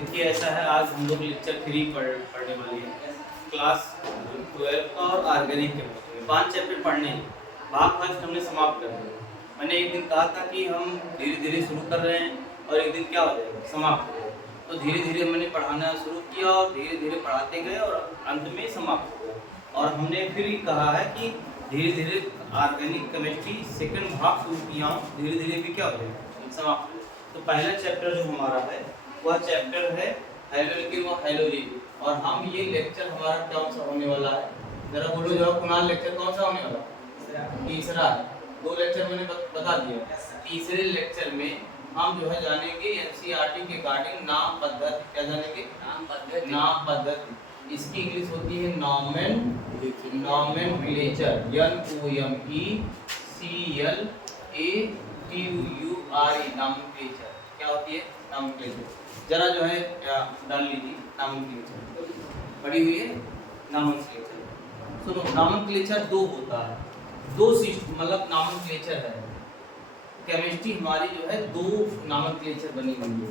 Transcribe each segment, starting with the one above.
देखिए ऐसा है, आज हम लोग लेक्चर 3 पढ़ने वाले हैं। क्लास 12 का और ऑर्गेनिक केमिस्ट्री में 5 चैप्टर पढ़ने हैं। भाग फर्स्ट हमने समाप्त कर दिया। मैंने एक दिन कहा था कि हम धीरे धीरे शुरू कर रहे हैं और एक दिन क्या हो जाएगा, समाप्त हो जाएगा। तो धीरे धीरे मैंने पढ़ाना शुरू किया और धीरे धीरे पढ़ाते गए और अंत में समाप्त हो गया। और हमने फिर ही कहा है कि धीरे धीरे ऑर्गेनिक केमिस्ट्री सेकंड भाग शुरू किया हूँ, धीरे धीरे भी क्या हो जाएगा, समाप्त हो जाएगा। तो पहला चैप्टर जो हमारा है वह चैप्टर है हाइड्रोलिक व हैलोजन। और हम ये लेक्चर हमारा कौन सा होने वाला है, जरा बोलो जरा कुणाल, लेक्चर कौन सा होने वाला? तीसरा। 2 लेक्चर मैंने बता दिया। तीसरे लेक्चर में हम जो है जानेंगे एनसीईआरटी के रिगार्डिंग नाम पद्धति। क्या जानेंगे? नाम पद्धति। इसकी इंग्लिश होती है नॉमेनक्लेचर, NOMENCLATURE, नॉमेनक्लेचर। क्या होती है? नॉमेनक्लेचर। जरा जो है डाल लीजिए नॉमेनक्लेचर, पढ़ी हुई है नॉमेनक्लेचर। सुनो, नॉमेनक्लेचर 2 होता है, 2 सिस्टम मतलब नॉमेनक्लेचर है। केमिस्ट्री हमारी जो है 2 नॉमेनक्लेचर बनी हुई है।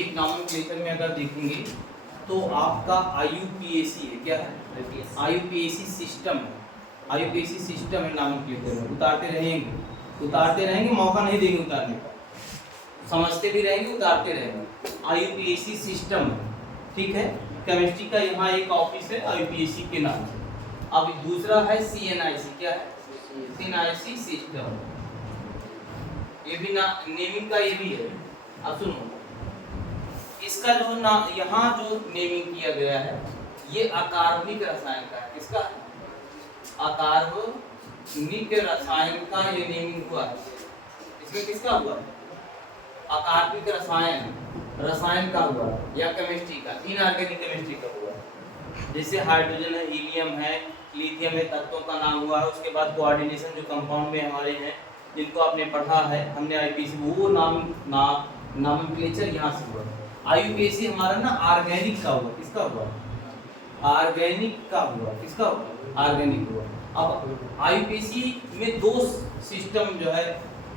एक नॉमेनक्लेचर में अगर देखेंगे तो आपका IUPAC है। क्या है? IUPAC सिस्टम है। IUPAC सिस्टम है नॉमेनक्लेचर में। उतारते रहेंगे, मौका नहीं देंगे उतारने का, समझते भी रहेंगे, उतारते रहेंगे। IUPAC सिस्टम है, ठीक है। केमिस्ट्री का यहाँ एक ऑफिस है IUPAC के नाम से। अब दूसरा है CNIC। क्या है? CNIC system. ये भी ना नेमिंग का ये भी है। अब सुनो, इसका जो ना यहाँ जो नेमिंग किया गया है ये अकार्बनिक रसायन का है। किसका? अकार्बनिक रसायन का ये नेमिंग हुआ है। इसमें किसका हुआ है? अकार्बनिक रसायन का हुआ या केमिस्ट्री का, इनऑर्गेनिक केमिस्ट्री का हुआ। जैसे हाइड्रोजन है, हीलियम है, लिथियम है, तत्वों का नाम हुआ है। उसके बाद कोऑर्डिनेशन जो कंपाउंड में हमारे हैं जिनको आपने पढ़ा है, हमने IUPAC वो नॉमेनक्लेचर यहाँ से हुआ। IUPAC हमारा ना ऑर्गेनिक का हुआ। किसका हुआ? ऑर्गेनिक का हुआ। किसका हुआ? ऑर्गेनिक हुआ। अब IUPAC में 2 सिस्टम जो है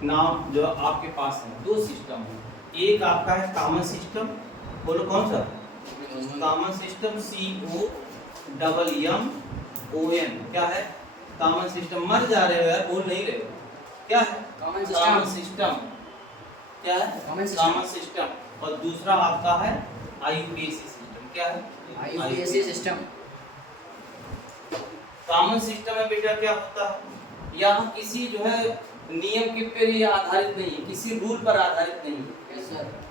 नाम जो आपके पास है, 2 सिस्टम है। एक आपका है कॉमन सिस्टम। बोलो कौन सा? Common system, COMMON। क्या है? Common system. मर जा रहे हो यार, बोल नहीं रहे हो। क्या है? Common system. क्या है? Common system. और दूसरा आपका है IUPAC सिस्टम। क्या है? IUPAC system. कॉमन सिस्टम में बेटा क्या होता है, यहाँ किसी जो है नियम के पर यह आधारित नहीं है, किसी रूल पर आधारित नहीं है।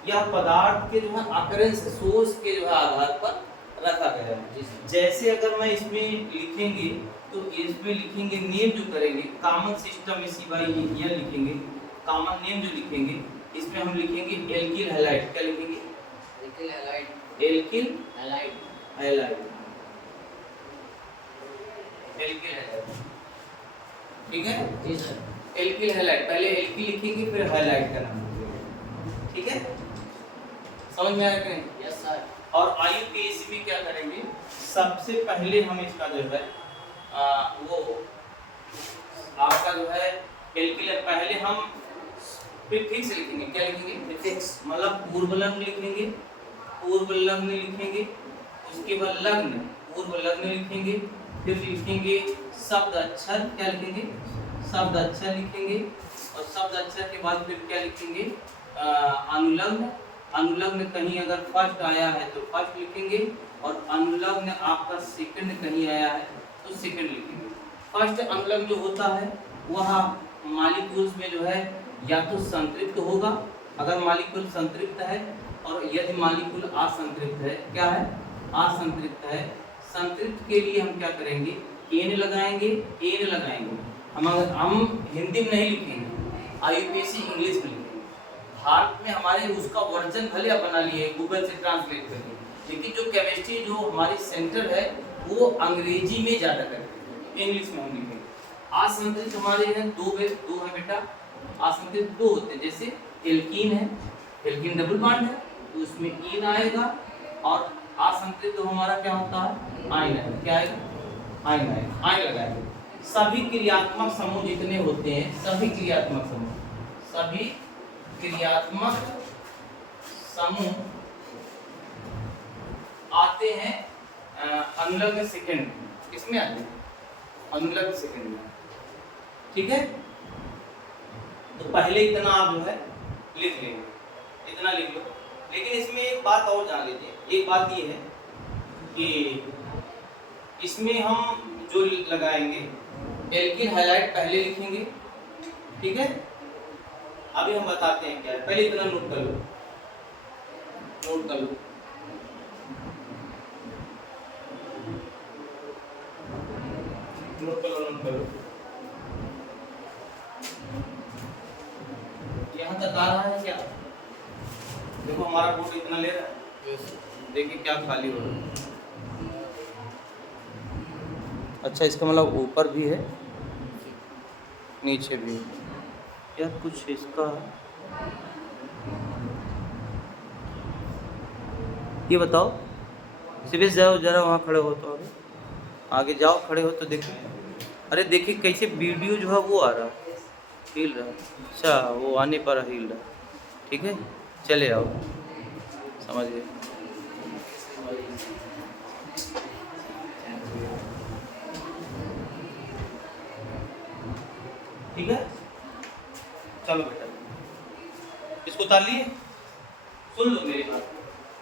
यह पदार्थ के जो है अकरेंस सोर्स के जो है आधार पर रखा गया है। जैसे अगर मैं इसमें लिखेंगे तो इसमें लिखेंगे नेम जो करेंगे कॉमन सिस्टम में सिवाय ये लिखेंगे कॉमन नेम जो लिखेंगे, इसमें हम लिखेंगे एल्किल हैलाइड। क्या लिखेंगे? Alkyl halide. ठीक है जी सर। एल्किल हैलाइड, पहले एल्किल लिखेंगे फिर हैलाइड का नाम लिखेंगे। ठीक है, समझ में आ रहा है कि नहीं? Yes sir. और IUPAC में क्या करेंगे, सबसे पहले हम इसका जो है वो आपका जो है एल्किल, पहले हम प्रीफिक्स लिखेंगे। क्या लिखेंगे? प्रीफिक्स मतलब पूर्व लग्न लिखेंगे, पूर्व लग्न लिखेंगे। उसके बाद लग्न, पूर्व लग्न लिखेंगे। फिर लिखेंगे शब्द अक्षर। क्या लिखेंगे? शब्द अक्षर लिखेंगे। और शब्द अक्षर के बाद फिर क्या लिखेंगे? अनुलग्न। अनुलग्न कहीं अगर फर्स्ट आया है तो फर्स्ट लिखेंगे, और अनुलग्न आपका सेकंड कहीं आया है तो सेकंड लिखेंगे। फर्स्ट अनुलग्न जो होता है वह मॉलिक्यूल्स में जो है या तो संतृप्त होगा, अगर मॉलिक्यूल संतृप्त है, और यदि मॉलिक्यूल असंतृप्त है। क्या है? असंतृप्त है। संतृप्त के लिए हम क्या करेंगे? एन लगाएंगे। हम हिंदी में नहीं लिखेंगे, IUPAC इंग्लिश में लिखेंगे। भारत में हमारे उसका वर्जन भले आप बना लिए गूगल से ट्रांसलेट करके, लेकिन जो केमिस्ट्री जो हमारी सेंटर है वो अंग्रेजी में ज़्यादा करते हैं, इंग्लिश में हम लिखेंगे। असंतृप्त हमारे हैं 2 है बेटा। असंतृप्त 2 होते हैं, जैसे एल्कीन है, एल्कीन डबल बॉन्ड है तो उसमें इन आएगा। और असंतृप्त तो हमारा क्या होता है? आयन है। क्या आएगा? आयन आएगा। आयन लगाएंगे। सभी क्रियात्मक समूह जितने होते हैं, सभी क्रियात्मक समूह आते हैं अनुलग्न सेकंड, इसमें आते हैं अनुलग्न सेकंड में, ठीक है। तो पहले इतना आप जो है लिख लेंगे, इतना लिख लो। लेकिन इसमें एक बात और जान लीजिए, एक बात ये है कि इसमें हम जो लगाएंगे एल्किन हाइलाइट पहले लिखेंगे, ठीक है। अभी हम बताते हैं क्या है, पहले इतना नोट कर लो, नोट कर लो। नोट कर लो, नोट कर लो। यहाँ तक आ रहा है क्या? देखो हमारा बोर्ड इतना ले रहा है, देखिए क्या खाली हो रहा है। अच्छा, इसका मतलब ऊपर भी है नीचे भी है यार, कुछ इसका ये बताओ। सीबीएस जाओ जरा, वहाँ खड़े हो तो आगे जाओ, खड़े हो तो देखो। अरे देखिए कैसे वीडियो जो है वो आ रहा है, हिल रहा है। अच्छा, वो आने पर हिल रहा है, ठीक है। चले आओ, समझ गए। ठीक है, चलो बेटा इसको उतार लिए, सुन लो मेरी बात।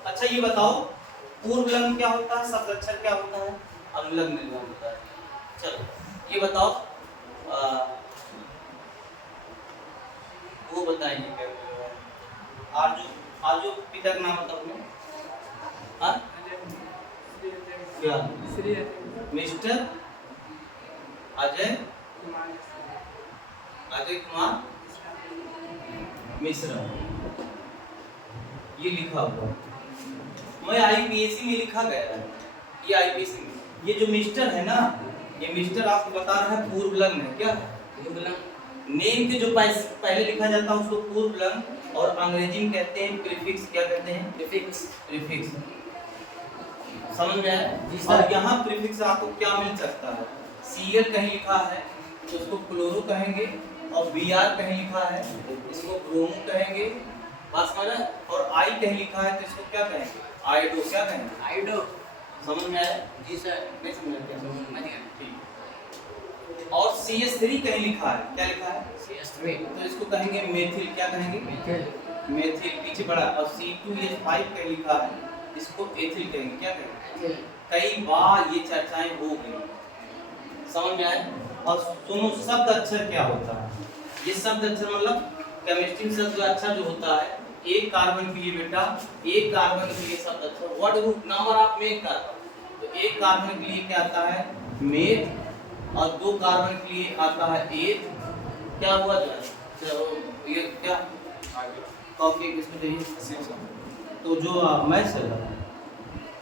अच्छा ये बताओ, पूर्व लग्न क्या होता है, शब्द अक्षर क्या होता है, अनुलग्न लग्न होता है। चलो ये बताओ, वो बताएंगे क्या? आजू पिता का नाम बताओ। हाँ क्या? मिस्टर अजय कुमार मिश्रा, ये लिखा हुआ मैं आईपीएससी में लिखा गया है, ये आईपीएससी में। ये जो मिस्टर है ना, ये मिस्टर आपको बता रहा है पूर्व लग्न है। क्या पूर्व लग्न? नेम के जो पहले लिखा जाता है उसको पूर्व लग्न, और अंग्रेजी में कहते हैं प्रीफिक्स। क्या कहते हैं? प्रीफिक्स। प्रीफिक्स समझ में आया? और यहाँ प्रीफिक्स आपको क्या मिल सकता है? सीएल कहीं लिखा है तो उसको क्लोरो कहेंगे, और बीआर कहीं लिखा है इसको ब्रोमो कहेंगे, बात समझ। और आई कहीं लिखा है तो इसको क्या कहेंगे? आइडो। क्या कहेंगे? आइडो। समझ में आया? जी सर, मैं समझ गया, समझ गया। ठीक। और CH3 कहीं लिखा है, क्या लिखा है? CH3, तो इसको कहेंगे मेथिल। क्या कहेंगे? मेथिल। मेथिल पीछे पड़ा। और C2H5 कहीं लिखा है, इसको एथिल कहेंगे। क्या कहेंगे? कई बार ये चर्चाएं हो गई, समझ में आए? और सुनो, शब्द अक्षर क्या होता है? ये शब्द अक्षर मतलब केमिस्ट्री शब्द अक्षर जो होता है, एक कार्बन के लिए बेटा, एक कार्बन के लिए शब्द अक्षर what group number of meth carbon. तो एक कार्बन के लिए क्या आता है? मेथ। और दो कार्बन के लिए आता है एथ। क्या हुआ जो ये क्या कॉपी किसमें चाहिए? तो जो मैं सर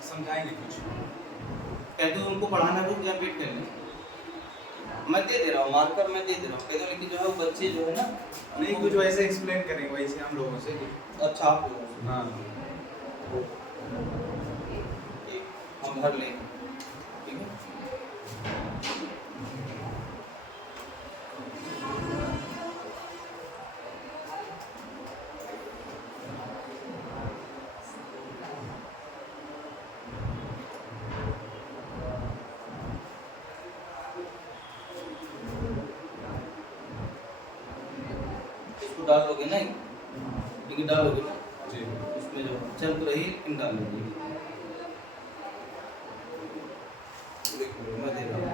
समझाएंगे कुछ, कहते उनको पढ़ाना रुक जा, वेट कर ले, मैं दे दे रहा हूँ मार्कर, मैं दे दे रहा हूँ। कहते लेकिन जो है बच्चे जो है ना, नहीं कुछ वैसे एक्सप्लेन करेंगे वैसे हम लोगों से। अच्छा आप लोगों से? हाँ हम भर लेंगे, ठीक है। डालोगे नहीं, लेकिन डालोगे ना जी, उसमें जो चल तो रही लेकिन डाल लीजिए। मैं दे रहा हूँ।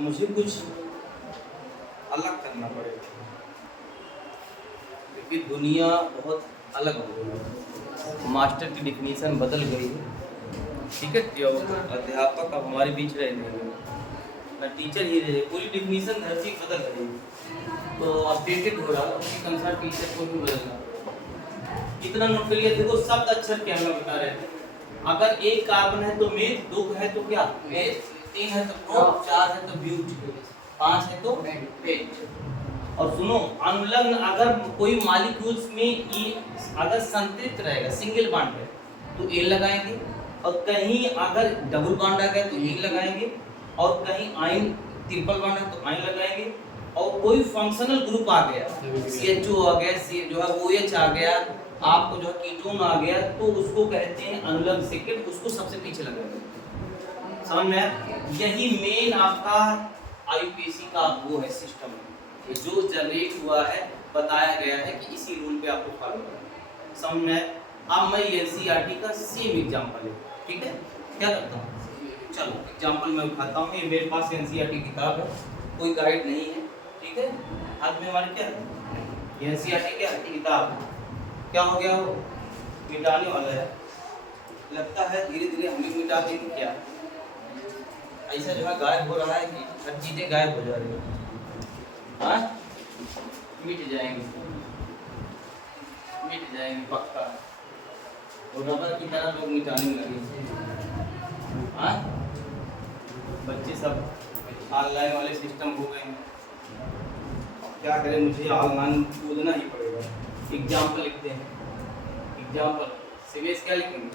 मुझे कुछ अलग करना पड़ेगा क्योंकि दुनिया बहुत अलग हो गई है, मास्टर की डिफिनीशन बदल गई है, ठीक है। जो अध्यापक अब हमारे बीच रहे नहीं, ना टीचर ही रहे, पूरी डिफिनीशन धरती बदल रही है, तो अपडेटेड हो रहा है, उसके अनुसार टीचर को भी बदलना। कितना नोट कर लिया? देखो शब्द अक्षर क्या हम बता रहे थे। अगर एक कार्बन है तो मेथ, दो है तो क्या मेथ, तीन है तो प्रो, चार है तो ब्यूट, पांच है तो पेट। और सुनो, अनुलग्न अगर कोई मॉलिक्यूल्स में ये अगर संतृप्त रहेगा, सिंगल बॉन्ड है तो ए लगाएंगे, और कहीं अगर डबल बॉन्ड आ गया तो ए लगाएंगे, और कहीं आयन ट्रिपल बॉन्ड है तो आयन लगाएंगे, और कोई फंक्शनल ग्रुप आ गया, CHO आ गया, जो है OH आ गया, आपको जो है कीटोन आ गया, तो उसको कहते हैं अनुलग्न सेकेंड, उसको सबसे पीछे लगाएंगे। समझ में आया? यही मेन आपका IUPAC का वो है सिस्टम है, जो जनरेट हुआ है, बताया गया है कि इसी रूल पे आपको फॉलो करना है। समझ में आया? अब मैं NCERT का सेम एग्जांपल है, ठीक है? क्या करता हूँ, चलो एग्जांपल मैं उठाता हूँ। ये मेरे पास NCERT की किताब है, कोई गाइड नहीं है, ठीक है? हाथ में हमारे क्या है, NCERT क्या है, किताब। क्या हो गया, वो मिटाने वाला है, लगता है धीरे धीरे हम भी मिटा देंगे क्या? ऐसा जो है गायब हो रहा है कि हर चीजें गायब हो जा रही है। हाँ, मिट जाएंगे, मिट जाएंगे पक्का। और रबर की तरह लोग मिटाने लगे। हाँ, बच्चे सब ऑनलाइन वाले सिस्टम हो गए हैं, क्या करें, मुझे ऑनलाइन कूदना ही पड़ेगा। एग्जाम्पल लिखते हैं, एग्जाम्पल सीबीएस क्या लिखेंगे,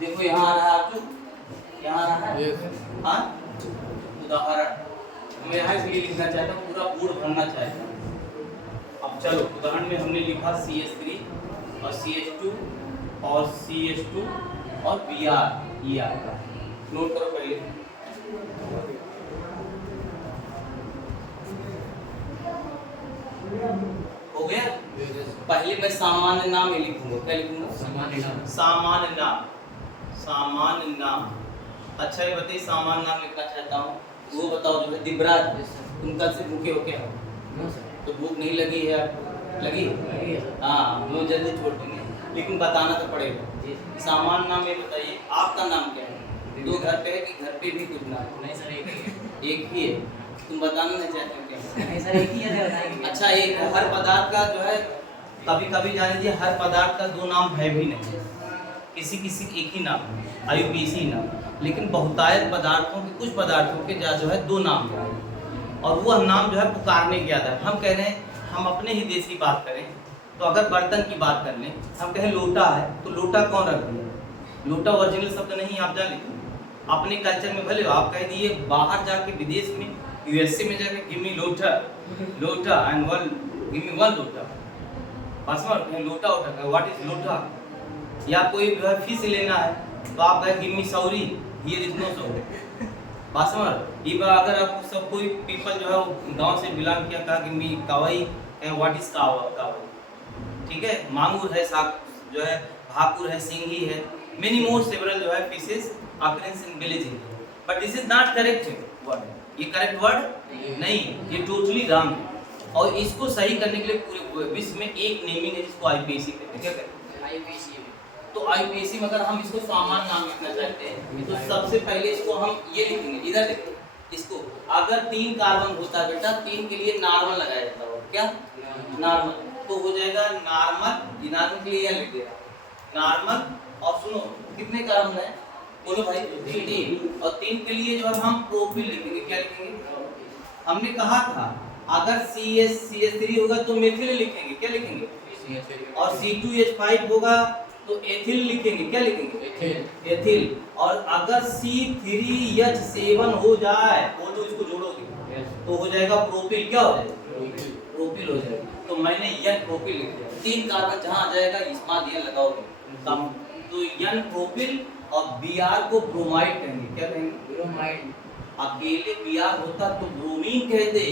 देखो यहाँ आ रहा है, यहाँ आ रहा है, हाँ उदाहरण। मैं यहाँ इसलिए लिखना चाहता हूँ, पूरा बोर्ड भरना चाहता हूँ। अब चलो उदाहरण में हमने लिखा CH3 और CH2 और CH2 और Br, ये आपका नोट करो पहले। हो गया? पहले मैं सामान्य नाम ही लिखूंगा, क्या लिखूंगा, सामान्य नाम, सामान्य नाम, सामान्य नाम। अच्छा ये बताइए, सामान्य नाम लिखना चाहता हूँ, वो बताओ जो है दिबराज, तुम कल से भूखे हो क्या? तो भूख नहीं लगी है आपको? लगी? हाँ, वो जल्दी छोड़ देंगे, लेकिन बताना तो पड़ेगा। सामान्य नाम ये बताइए, आपका नाम क्या है? दो घर पे है कि घर पे भी कुछ नाम? नहीं सर, एक ही है। तुम बताना नहीं चाहते हो क्या? नहीं सर, एक ही है। अच्छा, एक हर पदार्थ का जो है, कभी कभी जान लीजिए हर पदार्थ का दो नाम है भी नहीं, किसी किसी एक ही नाम, IUPAC नाम, लेकिन बहुतायत पदार्थों के, कुछ पदार्थों के जो है दो नाम है, और वह नाम जो है पुकारने की आदत। हम कह रहे हैं, हम अपने ही देश की बात करें तो अगर बर्तन की बात कर लें, हम कहें लोटा है, तो लोटा कौन रख दिया? लोटा ओरिजिनल शब्द नहीं, आप जान लीजिए। अपने कल्चर में भले आप कह दिए, बाहर जाके विदेश में USA में जाके गिव मी लोटा, लोटा and one, give me one लोटा, पासवर्ड लोटा उठा है, व्हाट इज लोटा? या कोई फिश लेना है तो आप कहें give me sorry, here is no sorry, password. ये अगर आपको सब कोई पीपल जो है गांव से बिलोंग किया, कहा गिव मी कावई, व्हाट इज कावई, ठीक है? मांगूर है, साग जो है, भाकुर है, सिंगी है, मेनी मोर सेवरल जो है fishes occurrence in village India, but this is not correct word। ये करेक्ट वर्ड नहीं, ये टोटली रॉन्ग है। और इसको सही करने के लिए पूरे विश्व में एक नेमिंग है जिसको IUPAC कहते हैं। क्या कहते हैं? IUPAC। तो IUPAC में अगर हम इसको सामान्य नाम लिखना चाहते हैं तो सबसे पहले इसको हम ये लिखेंगे, इधर लिखेंगे इसको, अगर 3 कार्बन होता है बेटा, 3 के लिए नॉर्मल लगाया जाता है, क्या नॉर्मल, तो हो जाएगा नॉर्मल, ये नॉर्मल के लिए यह लिख देगा नॉर्मल। और सुनो कितने कार्बन है, बोलो भाई 3, और 3 के लिए जो है हम प्रोपिल लिखेंगे, क्या लिखेंगे? हमने कहा था अगर CH3 होगा तो मेथिल लिखेंगे, क्या लिखेंगे? और C2H5 होगा तो एथिल लिखेंगे, क्या लिखेंगे? एथिल। और अगर C3H7 हो जाए, बोलो इसको जोड़ोगे तो हो जाएगा प्रोपिल, क्या हो जाएगा? प्रोपिल हो जाएगा। तो मैंने N प्रोपिल लिख दिया, 3 कार्बन जहाँ आ जाएगा इसमें N लगाओगे तो N प्रोपिल, और Br को ब्रोमाइड कहेंगे, क्या कहेंगे? ब्रोमाइड। अकेले Br होता तो ब्रोमीन कहते,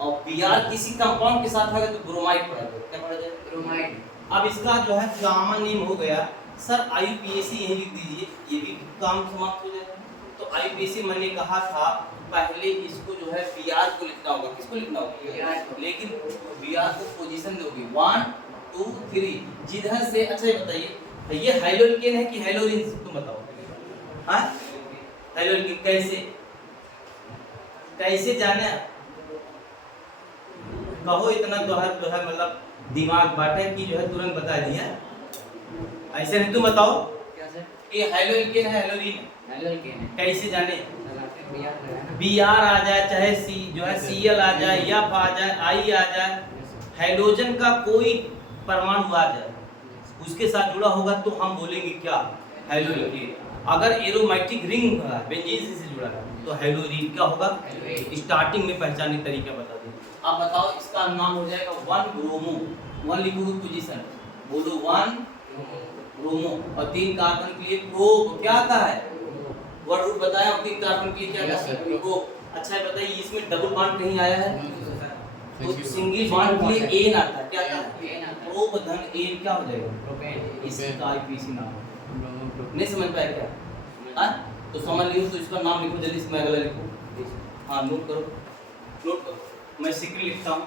और Br किसी कंपाउंड के साथ आएगा तो ब्रोमाइड पड़ा जाएगा, क्या पड़ा जाएगा? ब्रोमाइड। अब इसका जो है कॉमन नेम हो गया सर IUPAC, यही लिख दीजिए, ये भी काम समाप्त हो जाएगा। तो IUPAC मैंने कहा था पहले इसको जो है Br को लिखना होगा, किसको लिखना होगा? लेकिन Br को पोजीशन दोगे 1 2 3 जिधर से। अच्छा ये बताइए, ये हाइलोल्केन है कि हाइलोरिन, तुम बताओ। हाँ, हाइलोल्केन कैसे, कैसे जाने? कहो इतना तो है मतलब दिमाग बाटे कि जो है तुरंत बता दिया, ऐसे नहीं, तुम बताओ क्या सर? ये हाइलोल्केन है, हाइलोरिन है? हाइलोल्केन है। कैसे जाने? Br आ जाए, चाहे C जो है Cl आ जाए, F आ जाए, I आ जाए, हाइड्रोजन का कोई परमाणु आ जाए उसके साथ जुड़ा होगा तो हम बोलेंगे क्या? हाइलोल्केन। अगर एरोमेटिक रिंग बेंजीन से जुड़ा है तो हेलोरीन क्या होगा? स्टार्टिंग में पहचानने का तरीका बता दो। आप बताओ इसका नाम हो जाएगा 1 ब्रोमो। 1 लिखोगे पोजीशन, बोलो 1 ब्रोमो। और 3 कार्बन के लिए प्रोप क्या आता है? वर्ड रूट बताया। और 3 कार्बन के लिए क्या आता है? प्रोप। अच्छा है, बताइए इसमें डबल बॉन्ड कहीं आया है? तो सिंगल बॉन्ड के लिए एन आता है। क्या आता है? प्रोप धन एन क्या हो जाएगा? प्रोपेन। इसका आईपीसी नाम नहीं समझ पाए क्या? हाँ तो समझ लियो। तो इसका नाम लिखो जल्दी, इसमें अगला लिखो। हाँ नोट करो, नोट करो। मैं सीक्रेट लिखता हूँ,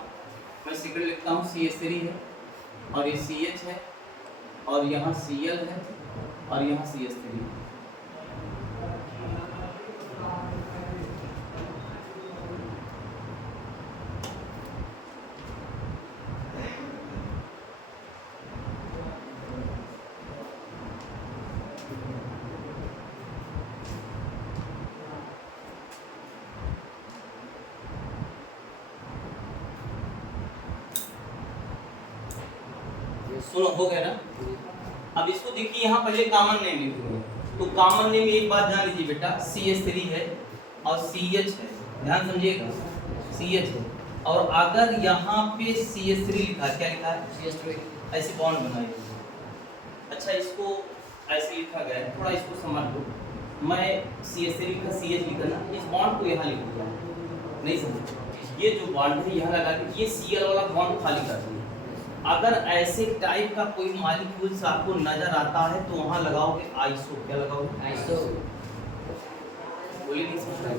मैं सीक्रेट लिखता हूँ। CH3 है और ये CH है और यहाँ Cl है और यहाँ CH3 है। सुनो हो गया ना? अब इसको देखिए यहाँ पहले कॉमन नेम लिखूंगा। तो कॉमन नेम एक बात ध्यान दीजिए बेटा, CH3 है और CH है, ध्यान समझिएगा। CH है और अगर यहाँ पे CH3 लिखा है, क्या लिखा है? CH3। ऐसे बॉन्ड बनाइए। अच्छा इसको ऐसे लिखा गया है, थोड़ा इसको समझ लो। मैं CH3 लिखा, CH लिखा ना, इस बॉन्ड को यहाँ लिखूंगा। नहीं समझ? ये जो बॉन्ड है यहाँ लगा के ये Cl वाला बॉन्ड खाली कर दिया। अगर ऐसे टाइप का कोई मॉलिक्यूल्स आपको नजर आता है तो वहां लगाओगे आइसो। क्या लगाओगे? आइसो। बोलिए नहीं समझ रहे?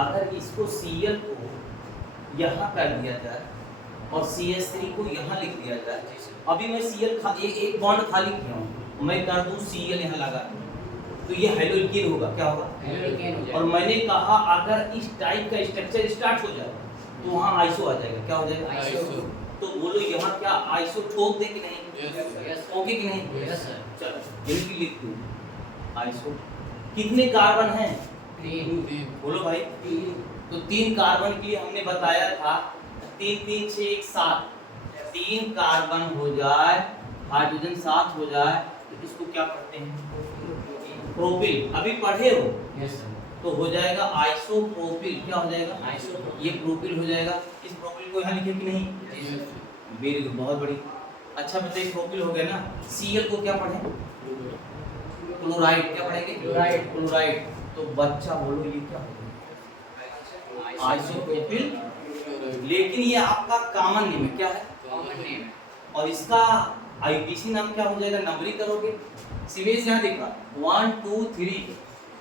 अगर इसको Cl को यहाँ कर दिया जाए और CH3 को यहाँ लिख दिया जाए, अभी मैं Cl एक बॉन्ड खाली किया हूँ, मैं कर दूँ Cl यहाँ लगा तो ये हेलोइकिन होगा। क्या होगा? हेलोइकिन हो जाएगा। और मैंने कहा अगर इस टाइप का स्ट्रक्चर स्टार्ट हो जाए तो वहाँ आइसो आ जाएगा। क्या हो जाएगा? आइसो। तो बोलो यहाँ क्या आइसो ठोक दे कि नहीं? यस। ओके कि नहीं? Yes sir. चलो जल्दी लिख दो आइसो। कितने कार्बन हैं? 3। बोलो भाई 3। तो 3 कार्बन के लिए हमने बताया था 3 3 6 1 7। 3 कार्बन हो जाए, हाइड्रोजन 7 हो जाए तो इसको क्या पढ़ते हैं? प्रोपिल। अभी पढ़े हो? Yes sir. तो हो जाएगा आइसोप्रोपिल। क्या हो जाएगा? आइसोप्रोपिल। ये प्रोपिल हो जाएगा। इस प्रोपिल को यहाँ लिखे कि नहीं? वेरी गुड, बहुत बड़ी। अच्छा बताइए प्रोपिल हो गया ना। Cl को क्या पढ़े? क्लोराइड। क्या पढ़ेंगे? क्लोराइड। क्लोराइड। तो बच्चा बोलो ये क्या होगा? आइसोप्रोपिल। लेकिन ये आपका कॉमन नेम है। क्या है? कॉमन नेम है। और इसका आईपीसी नाम क्या हो जाएगा? नंबरिंग करोगे। सीवेज यहाँ देखा 1 2 3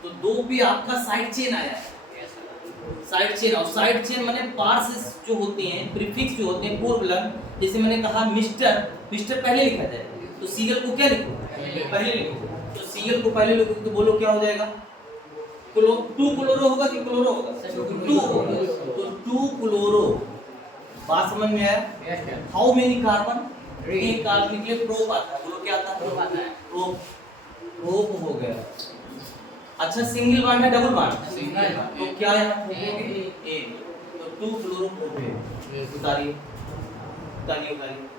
तो 2 पे आपका साइड चेन आया है। साइड चेन, और साइड चेन माने पार्ट्स जो होते हैं, प्रीफिक्स जो होते हैं पूर्व लग, जैसे मैंने कहा मिस्टर, मिस्टर पहले लिखा जाए तो Cl को क्या लिखो? पहले लिखो। तो Cl को पहले लिखो तो बोलो क्या हो जाएगा? 2 क्लोरो होगा कि क्लोरो होगा? 2 होगा। तो 2 क्लोरो। बात समझ में आया? How many carbon? 3 कार्बन के लिए प्रोप आता है। बोलो क्या आता है? प्रोप आता है। प्रोप। प्रोप हो गया। अच्छा सिंगल बॉन्ड है डबल बॉन्ड? सिंगल। तो क्या यहाँ लिखोगे? ए। तो 2 क्लोरोप्रोपेन। उतारिए, उतारिए, उतारिए।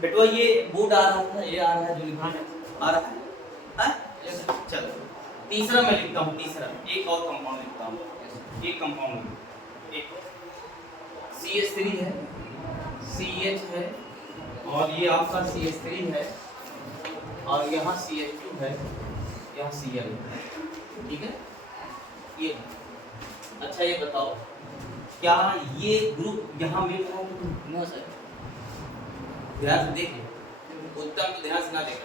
बेटवा ये बोर्ड आ रहा था, ये आ रहा है जो लिखा है, आ रहा है? हाँ? चलो तीसरा मैं लिखता हूँ। तीसरा एक और कंपाउंड लिखता हूँ। एक कंपाउंड, एक CH3 है, CH है और ये आपका CH3 है और यहाँ CH2 है, यहाँ Cl है। ठीक है ये। अच्छा ये बताओ क्या ये ग्रुप यहाँ मिल रहा है? No sir. ध्यान से देखिए, उत्तम तो ध्यान से ना देखा।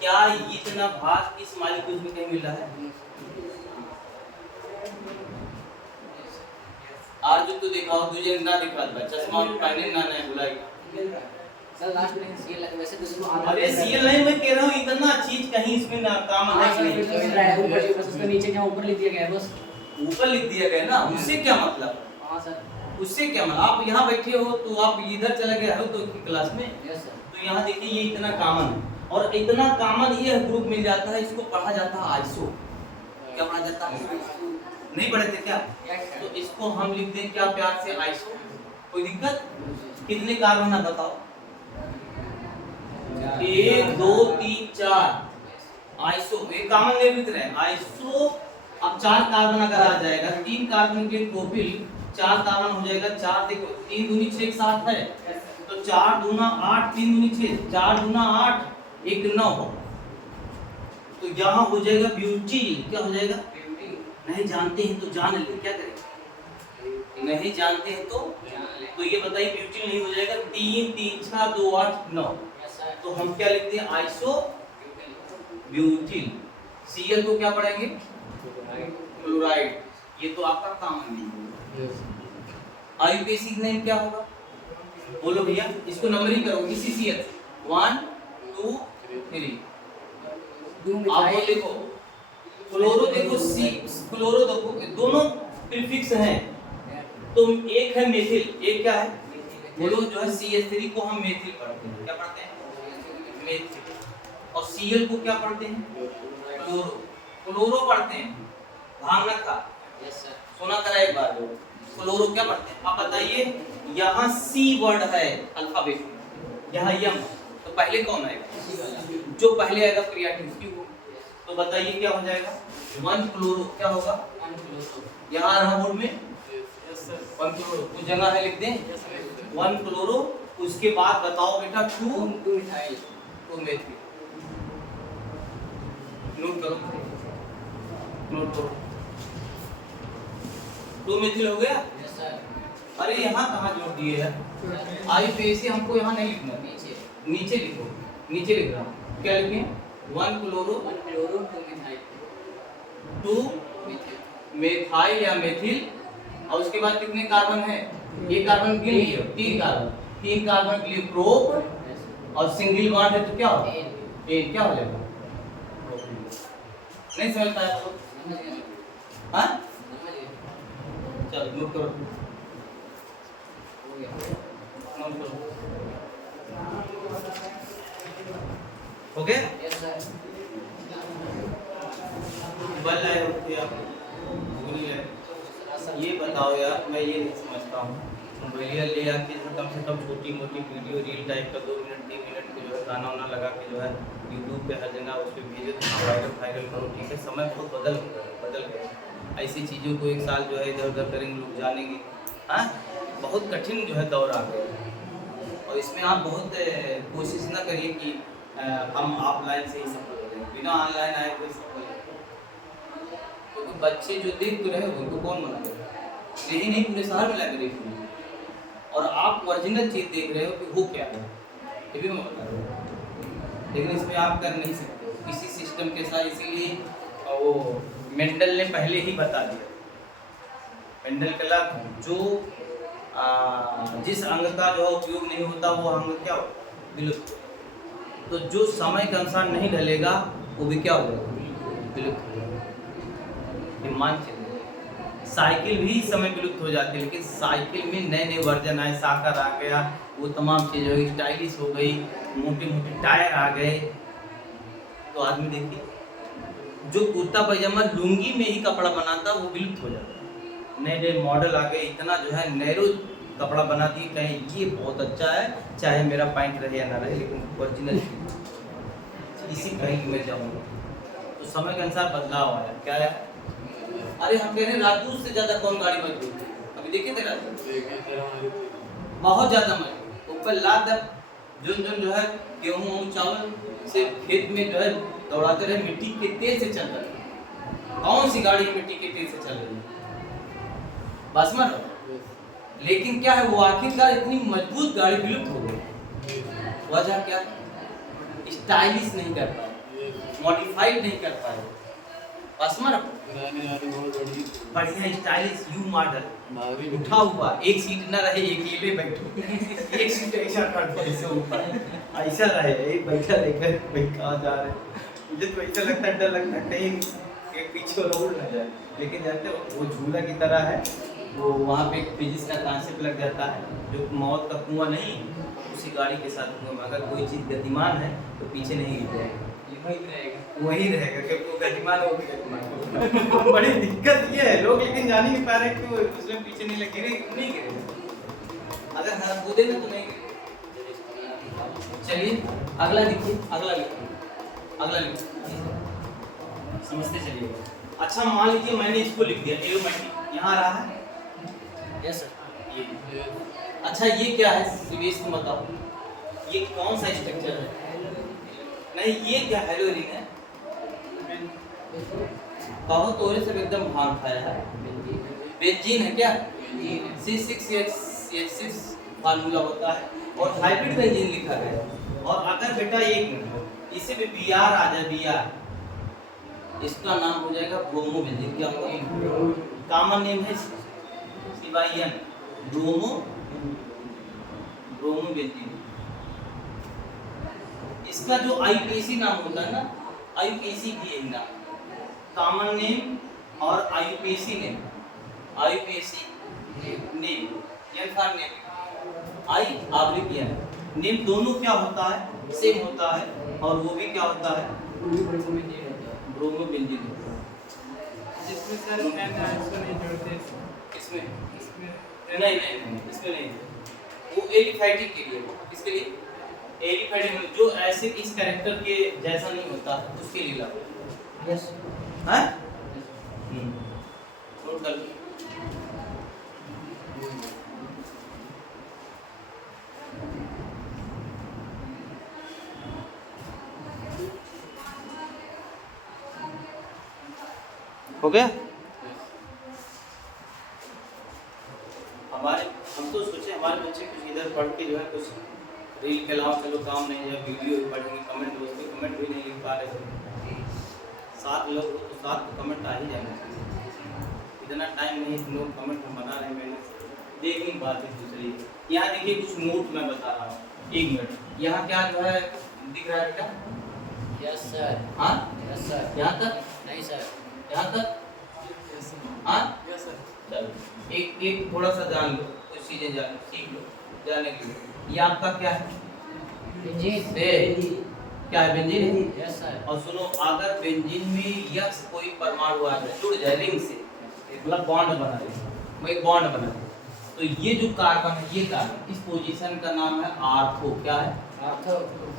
क्या इतना भाग इस मॉलिक्यूल में कहीं मिल रहा है? आज जो तो देखा हो तुझे ना दिखा था, चश्मा पहने ना नहीं बुलाई सर लास्ट में Cl लगे वैसे तो अरे Cl नहीं, मैं कह रहा हूँ इतना चीज कहीं इसमें ना काम है कि नहीं? ऊपर बस उसका नीचे क्या ऊपर लिख दिया गया है बस। ऊपर लिख दिया गया ना, उससे क्या मतलब? हां सर। उससे क्या मतलब? आप यहाँ बैठे हो तो आप इधर चले गए हो तो क्लास में। Yes sir. तो यहाँ देखिए ये इतना कॉमन है और इतना कॉमन ये ग्रुप मिल जाता है, इसको पढ़ा जाता है आइसो। क्या पढ़ा जाता है? नहीं पढ़े थे क्या? Yes, sir. तो इसको हम लिख दें क्या प्यार से, आइसो। कोई दिक्कत? कितने कार्बन है बताओ? 1 2 3 4 आइसो, एक कॉमन नेम लिख रहे हैं आइसो। अब 4 कार्बन अगर आ जाएगा, 3 कार्बन के प्रोपिल 4 कार्बन हो जाएगा 4, देखो 3 दूनी 6 7 है, तो 4 दूना 8, 3 दूनी 6, 4 दूना 8, 1 9। तो यहाँ हो जाएगा ब्यूटील। क्या हो जाएगा? नहीं जानते हैं तो जान ले, क्या करें? नहीं जानते हैं तो ये बताइए ब्यूटील नहीं हो जाएगा? 3 3 6 2 8 9। तो हम क्या लिखते हैं? आइसो ब्यूटील। Cl को क्या पढ़ेंगे? क्लोराइड। ये तो आपका कॉमन नेम है। आईयूपीएसी नेम क्या होगा? बोलो भैया, इसको नंबरिंग करो किसी Cl 1 2 3। आप वो देखो क्लोरो, देखो क्लोरो देखो, दोनों प्रीफिक्स हैं। तो एक है मेथिल, एक क्या है? बोलो जो है CH3 को हम मेथिल पढ़ते हैं। क्या पढ़ते हैं? मेथिल। और Cl को क्या पढ़ते हैं? क्लोरो। क्लोरो पढ़ते हैं, ध्यान रखा। सुना करा एक बार। क्लोरो क्या पढ़ते हैं? आप बताइए, यहाँ C वर्ड है अल्फाबेट में, यहाँ यम, तो पहले कौन आएगा? जो पहले आएगा क्रिएटिन। तो बताइए क्या हो जाएगा? 1 क्लोरो। क्या होगा? यहाँ रहा बोर्ड में 1 क्लोरो, कुछ जगह है लिख दें 1 क्लोरो। उसके बाद बताओ बेटा 2 मिथाइल, 2 मेथिल। नोट करो, नोट करो। 2 मेथिल हो गया। अरे यहाँ कहाँ जोड़ दिए है? आईयूपीएसी हमको यहाँ नहीं लिखना, नीचे लिखो। नीचे लिख रहा हूँ, क्या लिखें? 1 क्लोरो 2 मेथाइल या मेथिल। और उसके बाद कितने कार्बन है? एक कार्बन गिन लियो, 3 कार्बन, 3 कार्बन के लिए प्रोप और सिंगल बॉन्ड है तो क्या होगा? एक। क्या हो जाएगा? नहीं समझ पाया तो? हाँ चलो नोट करो, नोट करो। हो गया? बल आए होते आप भूल गए। ये बताओ यार, मैं ये नहीं समझता हूँ, मोबाइल ले आके कम से कम छोटी मोटी वीडियो रील टाइप का 2 मिनट 3 मिनट के जो है गाना वाना लगा के जो है यूट्यूब पे हर जगह उस पर भेजो, तो वायरल करो। ठीक है, समय बहुत बदल गया। ऐसी चीज़ों को एक साल जो है इधर उधर करेंगे, लोग जानेंगे। हाँ, बहुत कठिन जो है दौर आ गया। और इसमें आप बहुत कोशिश ना करिए कि हम ऑफलाइन से ही सफल हो जाएं, बिना ऑनलाइन आए कोई सफल नहीं। क्योंकि बच्चे जो देख तो रहे उनको कौन मना, यही नहीं पूरे शहर में लाइब्रेरी खुली, और आप ओरिजिनल चीज़ देख रहे हो कि वो क्या है, ये भी मैं बता रहा हूँ। लेकिन इसमें आप कर नहीं सकते किसी सिस्टम के साथ, इसीलिए वो मेंडल ने पहले ही बता दिया। मेंडल का जो जिस अंग का जो उपयोग नहीं होता वो अंग क्या हो? विलुप्त। तो जो समय के अनुसार नहीं ढलेगा वो भी क्या होगा? विलुप्त हो जाएगा। ये मान चलिए साइकिल भी समय विलुप्त हो जाती है, लेकिन साइकिल में नए नए वर्जन आए, साकर आ गया, वो तमाम चीज़ें हो गई, स्टाइलिश हो गई, मोटे मोटे टायर आ गए। तो आदमी देखिए, जो कुर्ता पैजामा लुंगी में ही कपड़ा बनाता वो विलुप्त हो जाता। नए नए मॉडल आ गए, इतना जो है नैरो कपड़ा बना दिए, कहीं ये बहुत अच्छा है, चाहे मेरा पैंट रहे या ना रहे, लेकिन ओरिजिनल इसी कहीं में जाऊँगा। तो समय के अनुसार बदलाव आया। क्या है? अरे हम कह रहे हैं राजदूत से ज्यादा कौन गाड़ी मजबूत है? अभी देखे थे राजदूत, बहुत ज्यादा मजबूत। ऊपर लाद जो है गेहूँ चावल से खेत में जो है दौड़ाते रहे, मिट्टी के तेज से चल रहा है। कौन सी गाड़ी मिट्टी के तेज से चल रही है? बासमत। लेकिन क्या है, वो आखिरकार इतनी मजबूत गाड़ी विलुप्त हो गई। वजह क्या? स्टाइलिश नहीं कर पाए, मॉडिफाइड नहीं कर पाए। बासमत बढ़िया स्टाइलिश यू मॉडल उठा हुआ, एक सीट ना रहे, एक ये बैठो, एक सीट ऐसा कर दो ऐसे ऊपर, ऐसा रहे, एक बैठा लेकर भाई कहाँ जा रहे। मुझे तो ऐसा लगता है, डर लगता है कहीं एक पीछे रोड ना जाए। लेकिन जानते हो वो झूला की तरह है, वो वहाँ पे एक फिजिक्स का कांसेप्ट लग जाता है, जो मौत का कुआं नहीं, उसी गाड़ी के साथ कुआं में अगर कोई चीज़ गतिमान है तो पीछे नहीं गिर जाएगी। वही रहेगा क्योंकि वो गतिमान हो गया। बड़ी दिक्कत ये है, लोग लेकिन जान ही नहीं पा रहे कि वो उसमें पीछे नहीं लग गिरे, नहीं गिरे। अगर हाथ कूदे ना तो नहीं गिरे। चलिए अगला लिखिए, अगला लिखिए, अगला लिखिए, समझते चलिएगा। अच्छा मान लीजिए मैंने इसको लिख दिया एरोमेटिक, यहाँ आ रहा है यस सर। ये। अच्छा ये क्या है सीबीएस को बताओ, ये कौन सा स्ट्रक्चर है? नहीं ये क्या हेलोजन है? कहो तो सब एकदम भाग खाया है। बेंजीन है क्या? C6H6 फार्मूला होता है और हाइब्रिड बेंजीन लिखा है। और अगर बेटा एक मिनट इसे भी Br आ जाए, Br इसका नाम हो जाएगा ब्रोमो बेंजीन। क्या होगा? कॉमन नेम है CYN, ब्रोमो बेंजीन। इसका जो IUPAC नाम होता है ना, IUPAC भी है नाम, कॉमन नेम और IUPAC नेम, IUPAC नेम यानी for name, I oblique name दोनों क्या होता है? सेम होता है। और वो भी क्या होता है? Bromo benzene. जिसमें सर एन आइसो नहीं जोड़ते इसमें नहीं, इसमें नहीं, वो एलिफैटिक के लिए, इसके लिए एलिफैटिक जो ऐसे इस कैरेक्टर के जैसा नहीं होता उसके लिए लगा। यस हैं? नोट कर लो। हो गया? हम तो सोचे हमारे बच्चे कुछ इधर पढ़ के जो है कुछ रील के अलावा चलो काम नहीं है, वीडियो पढ़ेंगे, कमेंट उस पर कमेंट भी नहीं लिख पा रहे थे। 7 लोग तो 7 कमेंट आ ही जाना चाहिए। इतना टाइम नहीं तुम लोग कमेंट हम बना रहे हैं, मैंने देख नहीं पाते दूसरी। यहाँ देखिए कुछ नोट मैं बता रहा हूँ, 1 मिनट। यहाँ क्या जो है दिख रहा है बेटा? Yes sir. हाँ यस सर। यहाँ तक? नहीं सर। यहाँ तक? हाँ यस सर। चलो एक थोड़ा सा जान लो, कुछ चीजें जान सीख लो जानने के लिए। ये आपका क्या है? बेंजीन। क्या है? बेंजीन है। Yes sir. और सुनो अगर बेंजीन में यक्स कोई परमाणु आ जाए जुड़ जाए रिंग से, मतलब बॉन्ड बना दे, वो एक बॉन्ड बना दे, तो ये जो कार्बन है, ये कार्बन इस पोजीशन का नाम है आर्थो। क्या है? आर्थो।